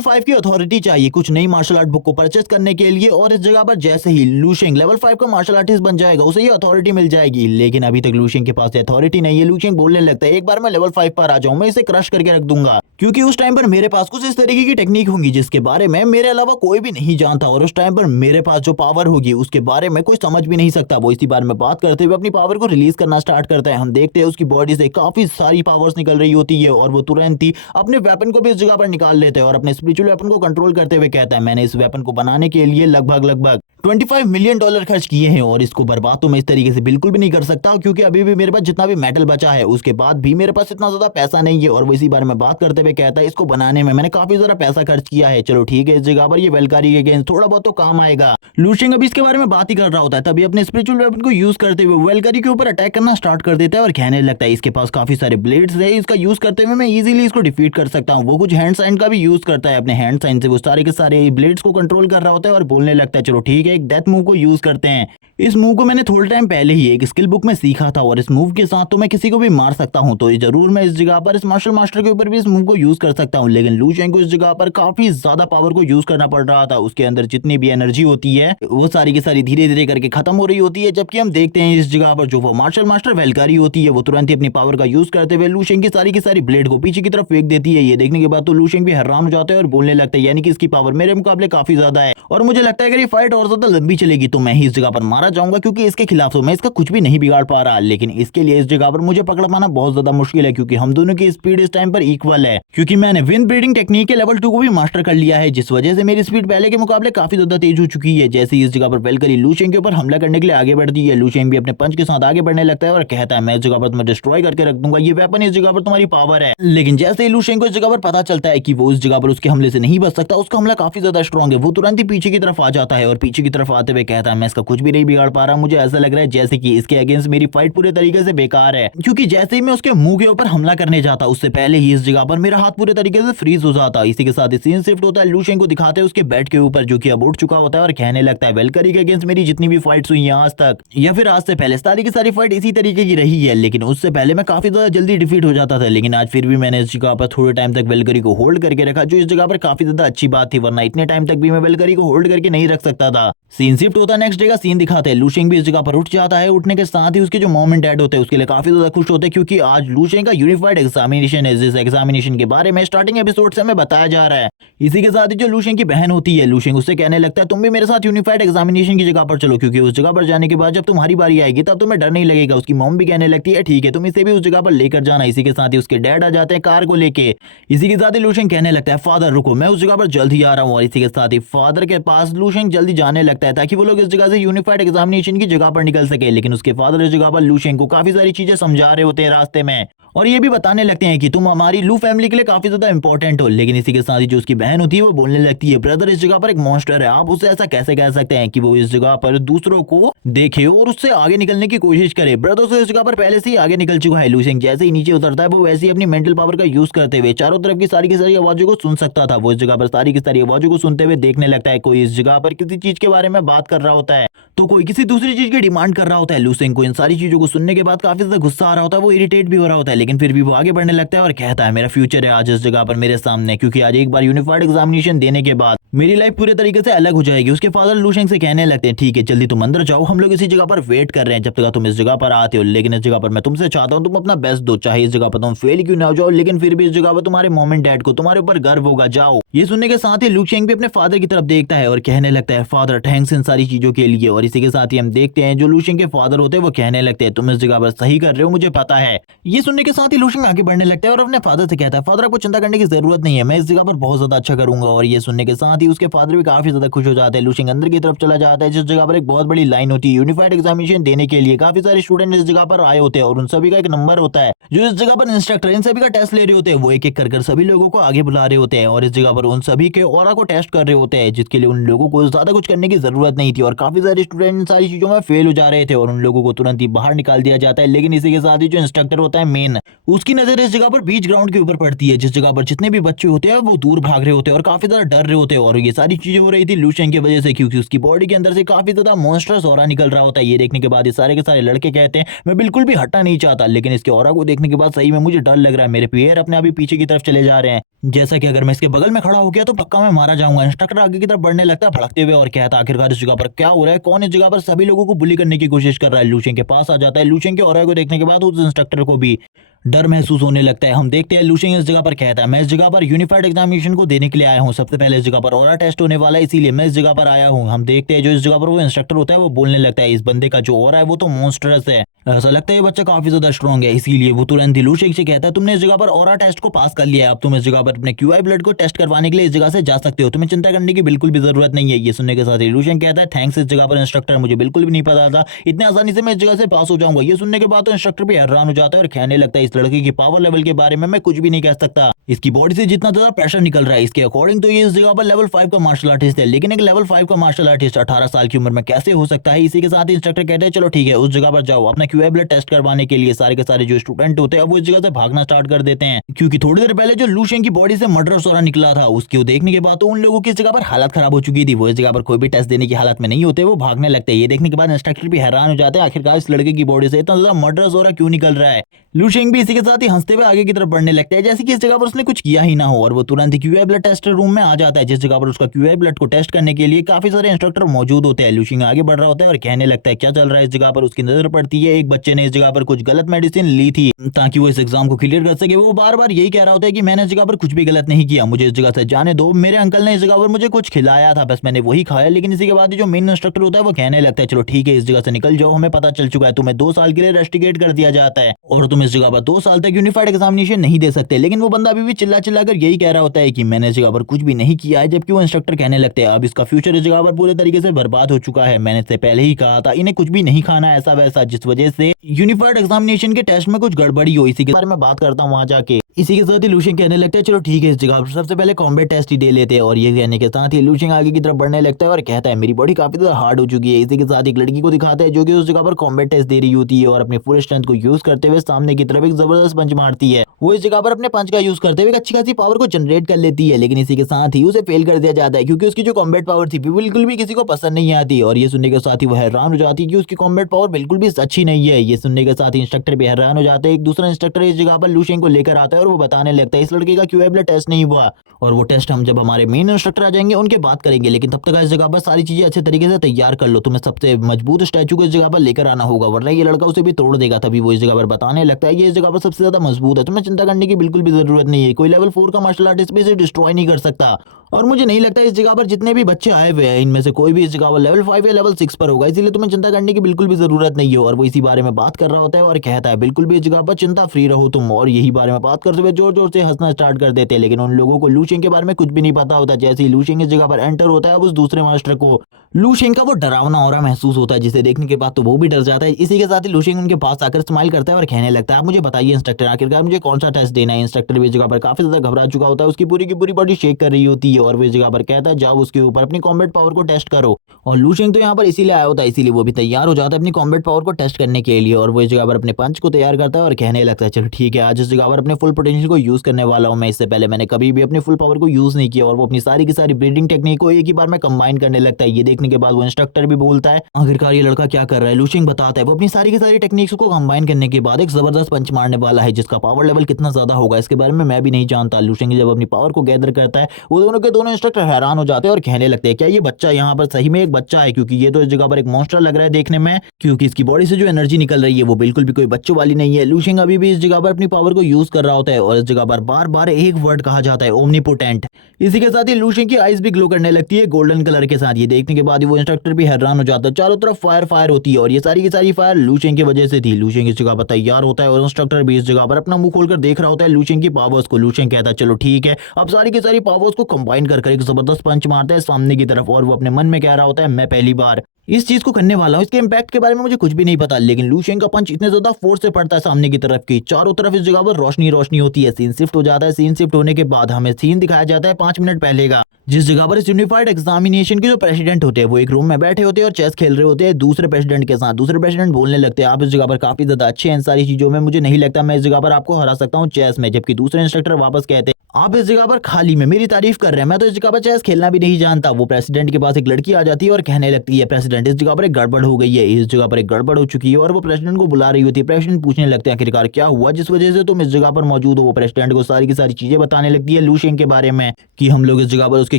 5 की अथॉरिटी चाहिए कुछ नई मार्शल आर्ट बुक को परचेस करने के लिए। और इस जगह पर जैसे ही लू शेंग लेवल 5 का मार्शल आर्टिस्ट बन जाएगा उसे ये अथॉरिटी मिल जाएगी, लेकिन अभी तक लू शेंग के पास अथॉरिटी नहीं है। लू शेंग बोलने लगता है एक बार मैं लेवल 5 पर आ जाऊं मैं इसे क्रश करके रख दूंगा। क्योंकि उस टाइम पर मेरे पास कुछ इस तरीके की टेक्निक होंगी जिसके बारे में मेरे अलावा कोई भी नहीं जानता, और उस टाइम पर मेरे पास जो पावर होगी उसके बारे में कोई समझ भी नहीं सकता। वो इसी बारे में बात करते हुए अपनी पावर को रिलीज करना स्टार्ट करता है। हम देखते हैं उसकी बॉडी से काफी सारी पावर्स निकल रही होती है और वो तुरंत ही अपने वेपन को भी इस जगह पर निकाल लेते हैं और अपने स्पिरिचुअल वेपन को कंट्रोल करते हुए कहता है, मैंने इस वेपन को बनाने के लिए लगभग $25 मिलियन खर्च किए हैं और इसको बर्बाद तो मैं इस तरीके से बिल्कुल भी नहीं कर सकता, क्योंकि अभी भी मेरे पास जितना भी मेटल बचा है उसके बाद भी मेरे पास इतना ज्यादा पैसा नहीं है। और वो इसी बारे में बात करते हुए कहता है, इसको बनाने में मैंने काफी ज्यादा पैसा खर्च किया है, चलो ठीक है इस जगह पर ये वेलकारी के अगेंस्ट थोड़ा बहुत तो काम आएगा। लू शेंग अभी इसके बारे में बात ही कर रहा होता है, तभी अपने स्पिरिचुअल वेपन को यूज करते हुए वेलकारी के ऊपर अटैक करना स्टार्ट कर देता है और कहने लगता है, इसके पास काफी सारे ब्लेड्स है, इसका यूज करते हुए मैं इजीली इसको डिफीट कर सकता हूँ। वो कुछ हैंड साइन का भी यूज करता है, अपने हैंड साइन से वो सारे के सारे ब्लेड्स को कंट्रोल कर रहा होता है और बोलने लगता है, चलो ठीक है एक डेथ मूव को यूज करते हैं। इस मूव को मैंने थोड़े टाइम पहले ही एक स्किल बुक में सीखा था और इस मूव के साथ तो मैं किसी को भी मार सकता हूं, तो जरूर मैं इस जगह पर इस मार्शल मास्टर के ऊपर भी इस मूव को यूज कर सकता हूं। लेकिन लू शेंग को इस जगह पर काफी ज्यादा पावर को यूज करना पड़ रहा था, उसके अंदर जितनी भी एनर्जी होती है वो सारी की सारी धीरे धीरे करके खत्म हो रही होती है। जबकि हम देखते हैं इस जगह पर जो वो मार्शल मास्टर वेलकारी होती है वो तुरंत ही अपनी पावर का यूज करते हुए लू शेंग की सारी ब्लेड को पीछे की तरफ फेंक देती है। ये देखने के बाद तो लू शेंग भी हैरान हो जाता है और बोलने लगता है, यानी कि इसकी पावर मेरे मुकाबले काफी ज्यादा है और मुझे लगता है अगर ये फाइट और ज्यादा लंबी चलेगी तो मैं ही इस जगह पर मारा जाऊंगा, क्योंकि इसके खिलाफ तो मैं इसका कुछ भी नहीं बिगाड़ पा रहा। लेकिन इसके लिए इस जगह पर मुझे पकड़ पाना बहुत ज्यादा मुश्किल है, क्योंकि हम दोनों की स्पीड इस टाइम पर इक्वल है, क्योंकि मैंने विंड ब्रीडिंग टेक्निक के लेवल 2 को भी मास्टर कर लिया है, जिस वजह से मेरी स्पीड पहले के मुकाबले काफी ज्यादा तेज हो चुकी है। जैसे ही इस जगह पर वेलकरी लू शेंग के ऊपर हमला करने के लिए आगे बढ़ती है, लू शेंग भी अपने पंच के साथ आगे बढ़ने लगता है और कहता है, मैं इस जगह पर तुम्हें डिस्ट्रॉय करके रख दूंगा, ये वेपन इस जगह पर तुम्हारी पावर है। लेकिन जैसे ही लू शेंग को इस जगह पर पता चलता है कि वो इस जगह पर उसके हमले से नहीं बच सकता, उसका हमला काफी ज्यादा स्ट्रॉन्ग है, वो तुरंत ही पीछे की तरफ आ जाता है और पीछे की तरफ आते हुए कहता है, मैं इसका कुछ भी नहीं बिगाड़ पा रहा, मुझे ऐसा लग रहा है जैसे कि इसके अगेंस्ट मेरी फाइट पूरे तरीके से बेकार है, क्योंकि जैसे ही मैं उसके मुंह के ऊपर हमला करने जाता उससे पहले ही इस जगह पर मेरा हाथ पूरे तरीके से फ्रीज हो जाता। इसी के साथ सीन शिफ्ट होता है, लू शेंग को दिखाते हैं उसके बेड के ऊपर जो कि अब उठ चुका होता है और कहने लगता है, वेलकरी के अगेंस्ट मेरी जितनी भी फाइट्स हुई हैं आज तक या फिर आज से पहले सारी की सारी फाइट इसी तरीके की रही है, लेकिन उससे पहले मैं काफी ज्यादा जल्दी डिफीट हो जाता था, लेकिन आज फिर भी मैंने इस जगह पर थोड़े टाइम तक वेलकरी को होल्ड करके रखा, जो इस जगह पर काफी ज्यादा अच्छी बात थी, वरना इतने टाइम तक भी मैं वेलकरी को होल्ड करके नहीं रख सकता था। सीन शिफ्ट होता है, नेक्स्ट डे का सीन दिखाते हैं, लू शेंग भी इस जगह पर उठ जाता है, उठने के साथ ही उसके जो मॉम एंड डैड होते हैं उसके लिए काफी ज्यादा खुश होते हैं, क्योंकि आज लू शेंग का यूनिफाइड एग्जामिनेशन है, जिस एग्जामिनेशन के बारे में स्टार्टिंग एपिसोड से हमें बताया जा रहा है। इसी के साथ ही जो लू शेंग की बहन होती है, लू शेंग उससे कहने लगता है, तुम भी मेरे साथ यूनिफाइड एग्जामिनेशन की जगह पर चलो, क्योंकि उस जगह पर जाने के बाद जब तुम्हारी बारी आएगी तब तुम्हें डर नहीं लगेगा। उसकी मॉम भी कहने लगती है, ठीक है तुम इसे भी उस जगह पर लेकर जाना। इसी के साथ ही उसके डैड आ जाते हैं कार को लेके। इसी के साथ ही लू शेंग कहने लगता है, फादर रुको, मैं उस जगह पर जल्द ही आ रहा हूँ। और इसी के साथ ही फादर के पास लू शेंग जल्दी जाने लगता है ताकि वो लोग इस जगह से यूनिफाइड एग्जामिनेशन की जगह पर निकल सके। लेकिन उसके फादर इस जगह पर लू शेंग को काफी सारी चीजें समझा रहे होते हैं रास्ते में, और ये भी बताने लगते हैं कि तुम हमारी लू फैमिली के लिए काफी ज्यादा इंपॉर्टेंट हो। लेकिन इसी के साथ ही जो उसकी बहन होती है वो बोलने लगती है, ब्रदर इस जगह पर एक मॉन्स्टर है, आप उसे ऐसा कैसे कह सकते हैं कि वो इस जगह पर दूसरों को देखे और उससे आगे निकलने की कोशिश करे। ब्रदर से इस जगह पर पहले से ही आगे निकल चुका है। लू शेंग जैसे ही नीचे उतरता है वो वैसे ही अपनी मेंटल पावर का यूज करते हुए चारों तरफ की सारी आवाजों को सुन सकता था। वो इस जगह पर सारी की सारी आवाजों को सुनते हुए देखने लगता है कोई इस जगह पर किसी चीज के बारे में बात कर रहा होता है तो कोई किसी दूसरी चीज की डिमांड कर रहा होता है। लू शेंग को इन सारी चीजों को सुनने के बाद काफी ज्यादा गुस्सा आ रहा होता है, वो इरिटेट भी हो रहा होता है, लेकिन फिर भी वो आगे बढ़ने लगता है और कहता है, मेरा फ्यूचर है आज इस जगह पर मेरे सामने, क्योंकि आज एक बार यूनिफाइड एग्जामिनेशन देने के बाद मेरी लाइफ पूरे तरीके से अलग हो जाएगी। उसके फादर लू शेंग से कहने लगते हैं, ठीक है जल्दी तुम अंदर जाओ, हम लोग इसी जगह पर वेट कर रहे हैं जब तक तुम इस जगह पर आते हो। लेकिन इस जगह पर मैं तुमसे चाहता हूँ तुम अपना बेस्ट दो, चाहे इस जगह पर तुम फेल क्यों ना हो जाओ, लेकिन फिर भी इस जगह पर तुम्हारे मॉम एंड डैड को तुम्हारे ऊपर गर्व होगा, जाओ। ये सुनने के साथ ही लू शेंग भी अपने फादर की तरफ देखता है और कहने लगता है, फादर थैंक्स इन सारी चीजों के लिए। और इसी के साथ ही हम देखते हैं जो लू शेंग के फादर होते हैं वो कहने लगते हैं, तुम इस जगह पर सही कर रहे हो, मुझे पता है। ये सुनने के साथ ही लू शेंग आगे बढ़ने लगता है और अपने फादर से कहता है, फादर आपको चिंता करने की जरूरत नहीं है, मैं इस जगह पर बहुत ज्यादा अच्छा करूंगा। और ये सुनने के साथ ही उसके फादर भी काफी ज्यादा खुश हो जाते हैं। लू शेंग अंदर की तरफ चला जाता है, जिस जगह पर एक बहुत बड़ी लाइन होती है यूनिफाइड एग्जामिनेशन देने के लिए। काफी सारे स्टूडेंट इस जगह पर आए होते हैं और उन सभी का एक नंबर होता है जो इस जगह पर इंस्ट्रक्टर इन सभी का टेस्ट ले रहे होते हैं। वो एक एक कर सभी लोगों को आगे बुला रहे होते हैं और इस जगह पर उन सभी के ऑरा को टेस्ट कर रहे होते हैं, जिसके लिए उन लोगों को ज्यादा कुछ करने की जरूरत नहीं थी। और काफी सारे स्टूडेंट इन सारी चीजों में फेल हो जा रहे थे और उन लोगों को तुरंत ही बाहर निकाल दिया जाता है। लेकिन इसी के साथ ही जो इंस्ट्रक्टर होता है मेन, उसकी नजर इस जगह पर बीच ग्राउंड के ऊपर पड़ती है, जिस जगह पर जितने भी बच्चे होते हैं वो दूर भाग रहे होते हैं और काफी ज्यादा डर रहे होते हैं। और ये सारी चीजें हो रही थी लू शेंग की वजह से, क्योंकि उसकी बॉडी के अंदर से काफी ज्यादा मॉन्स्टर्स ऑरा निकल रहा होता है। ये देखने के बाद ये सारे के सारे लड़के कहते हैं, मैं बिल्कुल भी हटना नहीं चाहता, लेकिन इसके ऑरा को देखने के बाद सही में मुझे डर लग रहा है, मेरे पैर अपने आप ही पीछे की तरफ चले जा रहे हैं, जैसा कि अगर मैं इसके बगल में खड़ा हो गया तो पक्का मैं मारा जाऊंगा। इंस्ट्रक्टर आगे की तरफ बढ़ने लगता है भड़कते हुए और कहता है, आखिरकार इस जगह पर क्या हो रहा है, कौन इस जगह पर सभी लोगों को बुली करने की कोशिश कर रहा है। लू शेंग के पास आ जाता है। लू शेंग के ऑरा को देखने के बाद उस इंस्ट्रक्टर को भी डर महसूस होने लगता है। हम देखते हैं लूशेंग इस जगह पर कहता है, मैं इस जगह पर यूनिफाइड एग्जामिनेशन को देने के लिए आया हूँ। सबसे पहले इस जगह पर ऑरा टेस्ट होने वाला है, इसीलिए मैं इस जगह पर आया हूँ। हम देखते हैं जो इस जगह पर वो इंस्ट्रक्टर होता है वो बोलने लगता है, इस बंदे का जो ऑरा है वो तो मॉन्स्टरस है। ऐसा लगता है ये बच्चा काफी ज्यादा स्ट्रॉन्ग है, इसीलिए वो तुरंत ही लूशेंग से कहता है, तुमने इस जगह पर ऑरा टेस्ट को पास कर लिया है, अब तुम इस जगह पर अपने क्यूआई ब्लड को टेस्ट करवाने के लिए इस जगह से जा सकते हो, तुम्हें चिंता करने की बिल्कुल भी जरूरत नहीं है। ये सुनने के साथ ही लूशेंग कहता है, थैंक्स इस जगह पर इंस्ट्रक्टर, मुझे बिल्कुल भी नहीं पता था इतने आसानी से मैं इस जगह से पास हो जाऊंगा। ये सुनने के बाद तो इंस्ट्रक्टर भी हैरान हो जाता है और कहने लगता है, इस लड़के की पावर लेवल के बारे में मैं कुछ भी नहीं कह सकता, इसकी बॉडी से जितना ज्यादा प्रेशर निकल रहा है इसके अकॉर्डिंग तो ये इस जगह पर लेवल 5 का मार्शल आर्टिस्ट है, लेकिन एक लेवल 5 का मार्शल आर्टिस्ट 18 साल की उम्र में कैसे हो सकता है। इसी के साथ ही इंस्ट्रक्टर कहते हैं, चलो ठीक है उस जगह पर जाओ अपना क्यूआई ब्लड टेस्ट करवाने के लिए। सारे के सारे जो स्टूडेंट होते हैं वो इस जगह से भागना स्टार्ट कर देते हैं, क्योंकि थोड़ी देर पहले जो लूशेंग की बॉडी से मर्डर सोरा निकला था उसको देखने के बाद तो उन लोगों की इस जगह पर हालत खराब हो चुकी थी, वो इस जगह पर कोई भी टेस्ट देने की हालत में नहीं होते, वो भागने लगते हैं। ये देखने के बाद इंस्ट्रक्टर भी हैरान हो जाते हैं, आखिरकार इस लड़के की बॉडी से इतना ज्यादा मर्डर सोरा क्यों निकल रहा है। लूशेंग भी इसी के साथ ही हंसते हुए आगे की तरफ बढ़ने लगता है जैसे कि इस जगह पर उसने कुछ किया ही ना हो, और वो तुरंत ही क्यूआई ब्लड टेस्ट रूम में आ जाता है, जिस जगह पर उसका क्यूआई ब्लड को टेस्ट करने के लिए काफी सारे इंस्ट्रक्टर मौजूद होते हैं। लूशेंग आगे बढ़ रहा होता है और कहने लगता है, क्या चल रहा है। इस जगह पर उसकी नजर पड़ती है एक बच्चे ने इस जगह पर कुछ गलत मेडिसिन ली थी ताकि वो इस एग्जाम को क्लियर कर सके। वो बार बार यही कह रहा होता है कि मैंने इस जगह पर कुछ भी गलत नहीं किया, मुझे इस जगह से जाने दो, मेरे अंकल ने इस जगह पर मुझे कुछ खिलाया था, बस मैंने वही खाया। लेकिन इसी के बाद जो मेन इंस्ट्रक्टर होता है वो कहने लगता है, चलो ठीक है इस जगह से निकल जाओ, हमें पता चल चुका है तुम्हें 2 साल के लिए रेस्टिकेट कर दिया जाता है और तुम इस जगह पर 2 साल तक यूनिफाइड एग्जामिनेशन नहीं दे सकते। लेकिन वो बंदा अभी भी चिल्ला चिल्ला कर यही कह रहा होता है कि मैंने इस जगह पर कुछ भी नहीं किया है, जबकि वो इंस्ट्रक्टर कहने लगते हैं अब इसका फ्यूचर इस जगह पर पूरे तरीके से बर्बाद हो चुका है, मैंने इससे पहले ही कहा था इन्हें कुछ भी नहीं खाना ऐसा वैसा, जिस वजह से यूनिफाइड एग्जामिनेशन के टेस्ट में कुछ गड़बड़ी हो। इसी के बारे में बात करता हूँ वहां जाके। इसी के साथ ही लूशेंग कहने लगता है, चलो ठीक है इस जगह पर सबसे पहले कॉम्बैट टेस्ट ही दे लेते हैं, और ये कहने के साथ ही लूशेंग आगे की तरफ बढ़ने लगता है और कहता है मेरी बॉडी काफी ज्यादा हार्ड हो चुकी है। इसी के साथ एक लड़की को दिखाता है जो कि उस जगह पर कॉम्बैट टेस्ट दे रही होती है और अपने फुल स्ट्रेंथ को यूज करते हुए सामने की तरफ एक जबरदस्त पंच मारती है। वो इस जगह पर अपने पंच का यूज करते हुए अच्छी खासी पावर को जनरेट कर लेती है, लेकिन इसी के साथ ही उसे फेल कर दिया जाता है क्योंकि उसकी जो कॉम्बैट पावर थी बिल्कुल भी किसी को पसंद नहीं आती, और ये सुनने के साथ ही वो हैरान हो जाती है कि उसकी कॉम्बैट पावर बिल्कुल भी अच्छी नहीं है। ये सुनने के साथ ही इंस्ट्रक्टर भी हैरान हो जाते हैं। एक दूसरा इंस्ट्रक्टर इस जगह पर लूशेंग को लेकर आता है और वो बताने लगता है इस लड़के का क्यूआई ब्लड टेस्ट नहीं हुआ, और वो टेस्ट हम जब हमारे मेन इंस्ट्रक्टर आ जाएंगे उनके बात करेंगे, लेकिन तब तक इस जगह पर सारी चीजें अच्छे तरीके से तैयार कर लो, तुम्हें सबसे मजबूत स्टैचू को इस जगह पर लेकर आना होगा वरना ये लड़का उसे भी तोड़ देगा। तभी वो इस जगह पर बताने लगता है ये इस जगह पर सबसे ज्यादा मजबूत है, तुम्हें चिंता करने की बिल्कुल भी जरूरत नहीं है, कोई लेवल 4 का मार्शल आर्टिस्ट भी इसे डिस्ट्रॉय नहीं कर सकता, और मुझे नहीं लगता इस जगह पर जितने भी बच्चे आए हुए हैं इनमें से कोई भी इस जगह पर लेवल 5 या लेवल 6 पर होगा, इसीलिए तुम्हें चिंता करने की बिल्कुल भी जरूरत नहीं है। और वो इसी बारे में बात कर रहा होता है और कहता है बिल्कुल भी इस जगह पर चिंता फ्री रहो तुम, और यही बारे में बात करते हुए जोर जोर से हंसना स्टार्ट कर देते हैं। लेकिन उन लोगों को लूशेंग के बारे में कुछ भी नहीं पता होता। जैसे ही लूशेंग इस जगह पर एंटर होता है उस दूसरे मास्टर को लूशेंग का वो डरावना ऑरा महसूस होता है, जिसे देखने के बाद तो वो भी डर जाता है। इसी के साथ ही लूशेंग उनके पास आकर स्माइल करता है और कहने लगता है आप मुझे बताइए इंस्ट्रक्टर आखिरकार मुझे कौन सा टेस्ट देना है। इंस्ट्रक्टर भी इस जगह पर काफी ज्यादा घबरा चुका होता है, उसकी पूरी की पूरी बॉडी शेक कर रही होती है, और वो इस जगह पर कहता है जाओ उसके ऊपर अपनी कॉम्बैट पावर को टेस्ट करो। और लूशेंग तो यहाँ पर इसीलिए आया होता है, इसीलिए वो भी तैयार हो जाता है अपनी कॉम्बैट पावर को टेस्ट करने के लिए, और वो इस जगह पर अपने पंच को तैयार करता है और कहने लगता है चलो ठीक है आज इस जगह पर अपने फुल पोटेंशियल को यूज करने वाला हूँ मैं, इससे पहले मैंने कभी भी अपनी फुल पावर को यूज नहीं किया। और वो अपनी सारी की सारी ब्रीडिंग टेक्निक को एक ही बार में कंबाइन करने लगता है। ये देखने के बाद वो इंस्ट्रक्टर भी बोलता है आखिरकार ये लड़का क्या कर रहा है। लूशेंग बताता है वो अपनी सारी की सारी टेक्निक्स को कंबाइन करने के बाद एक जबरदस्त पंच मारने वाला है, जिसका पावर लेवल कितना ज्यादा होगा इसके बारे में मैं भी नहीं जानता। लूशेंग जब अपनी पावर को गैदर करता है वो दोनों के दोनों इंस्ट्रक्टर हैरान हो जाते हैं और कहने लगते हैं क्या ये बच्चा यहाँ पर सही में एक बच्चा है, क्योंकि ये तो इस जगह पर एक मॉन्स्टर लग रहा है देखने में, क्योंकि इसकी बॉडी से जो एनर्जी निकल रही है वो बिल्कुल भी कोई बच्चों वाली नहीं है। लूशेंग अभी भी इस जगह पर अपनी पावर को यूज कर रहा होता है और इस जगह पर बार बार एक वर्ड कहा जाता है ओमनीपोटेंट। इसी के साथ ही लूशेंग की आईज भी ग्लो करने लगती है गोल्डन कलर के साथ। ये देखने के बाद वो इंस्ट्रक्टर भी हैरान हो जाता है, चारों तरफ फायर फायर होती है और ये सारी की सारी फायर लूशेंग की वजह से थी। लूशेंग इस जगह पर तैयार होता है और इंस्ट्रक्टर भी इस जगह पर अपना मुंह खोलकर देख रहा होता है लूशेंग की पावर्स को। लूशेंग कहता है चलो ठीक है, अब सारी की सारी पावर्स को कंबाइन कर एक जबरदस्त पंच मारता है सामने की तरफ, और वो अपने मन में कह रहा होता है मैं पहली बार इस चीज को करने वाला हूँ, इसके इम्पैक्ट के बारे में मुझे कुछ भी नहीं पता। लेकिन लूशेंग का पंच इतने ज्यादा फोर्स से पड़ता है सामने की तरफ की चारों तरफ इस जगह पर रोशनी रोशनी होती है। सीन शिफ्ट हो जाता है, सीन शिफ्ट होने के बाद हमें सीन दिखाया जाता है 5 मिनट पहले का, जिस जगह पर इस यूनिफाइड एग्जामिनेशन के जो प्रेसिडेंट होते हैं वो एक रूम में बैठे होते हैं और चेस खेल रहे होते हैं दूसरे प्रेसिडेंट के साथ। दूसरे प्रेसिडेंट बोलने लगते हैं आप इस जगह पर काफी ज्यादा अच्छे हैं इन सारी चीजों में, मुझे नहीं लगता मैं इस जगह पर आपको हरा सकता हूँ चेस में। जबकि दूसरे इंस्ट्रक्टर वापस कहते हैं आप इस जगह पर खाली में मेरी तारीफ कर रहे हैं, मैं तो इस जगह पर चेस खेलना भी नहीं जानता। वो प्रेसिडेंट के पास एक लड़की आ जाती है और कहने लगती है प्रेसिडेंट इस जगह पर एक गड़बड़ हो गई है, इस जगह पर एक गड़बड़ हो चुकी है, और वो प्रेसिडेंट को बुला रही होती है। प्रेसिडेंट पूछने लगते हैं आखिरकार क्या हुआ जिस वजह से तुम इस जगह पर मौजूद हो। वो प्रेसिडेंट को सारी की सारी चीजें बताने लगती है लू शेंग के बारे में कि हम लोग इस जगह पर उसके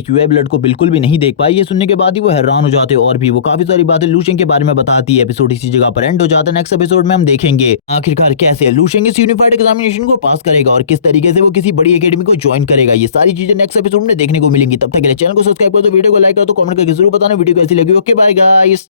क्यूए ब्लड को बिल्कुल भी नहीं देख पाए। ये सुनने के बाद ही वो हैरान हो जाते हैं और भी वो काफी सारी बातें लू शेंग के बारे में बताती है। एपिसोड इसी जगह पर एंड हो जाता है। नेक्स्ट एपिसोड में हम देखेंगे आखिरकार कैसे लू शेंग इस यूनिफाइड एग्जामिनेशन को पास करेगा और किस तरीके से वो किसी बड़ी एकेडमी को ज्वाइन करेगा। ये सारी चीजें नेक्स्ट एपिसोड में देखने को मिलेंगी। तब तक के लिए चैनल को सब्सक्राइब करो, तो वीडियो को लाइक करो, तो कमेंट करके जरूर बताना वीडियो कैसी लगी। Okay bye guys.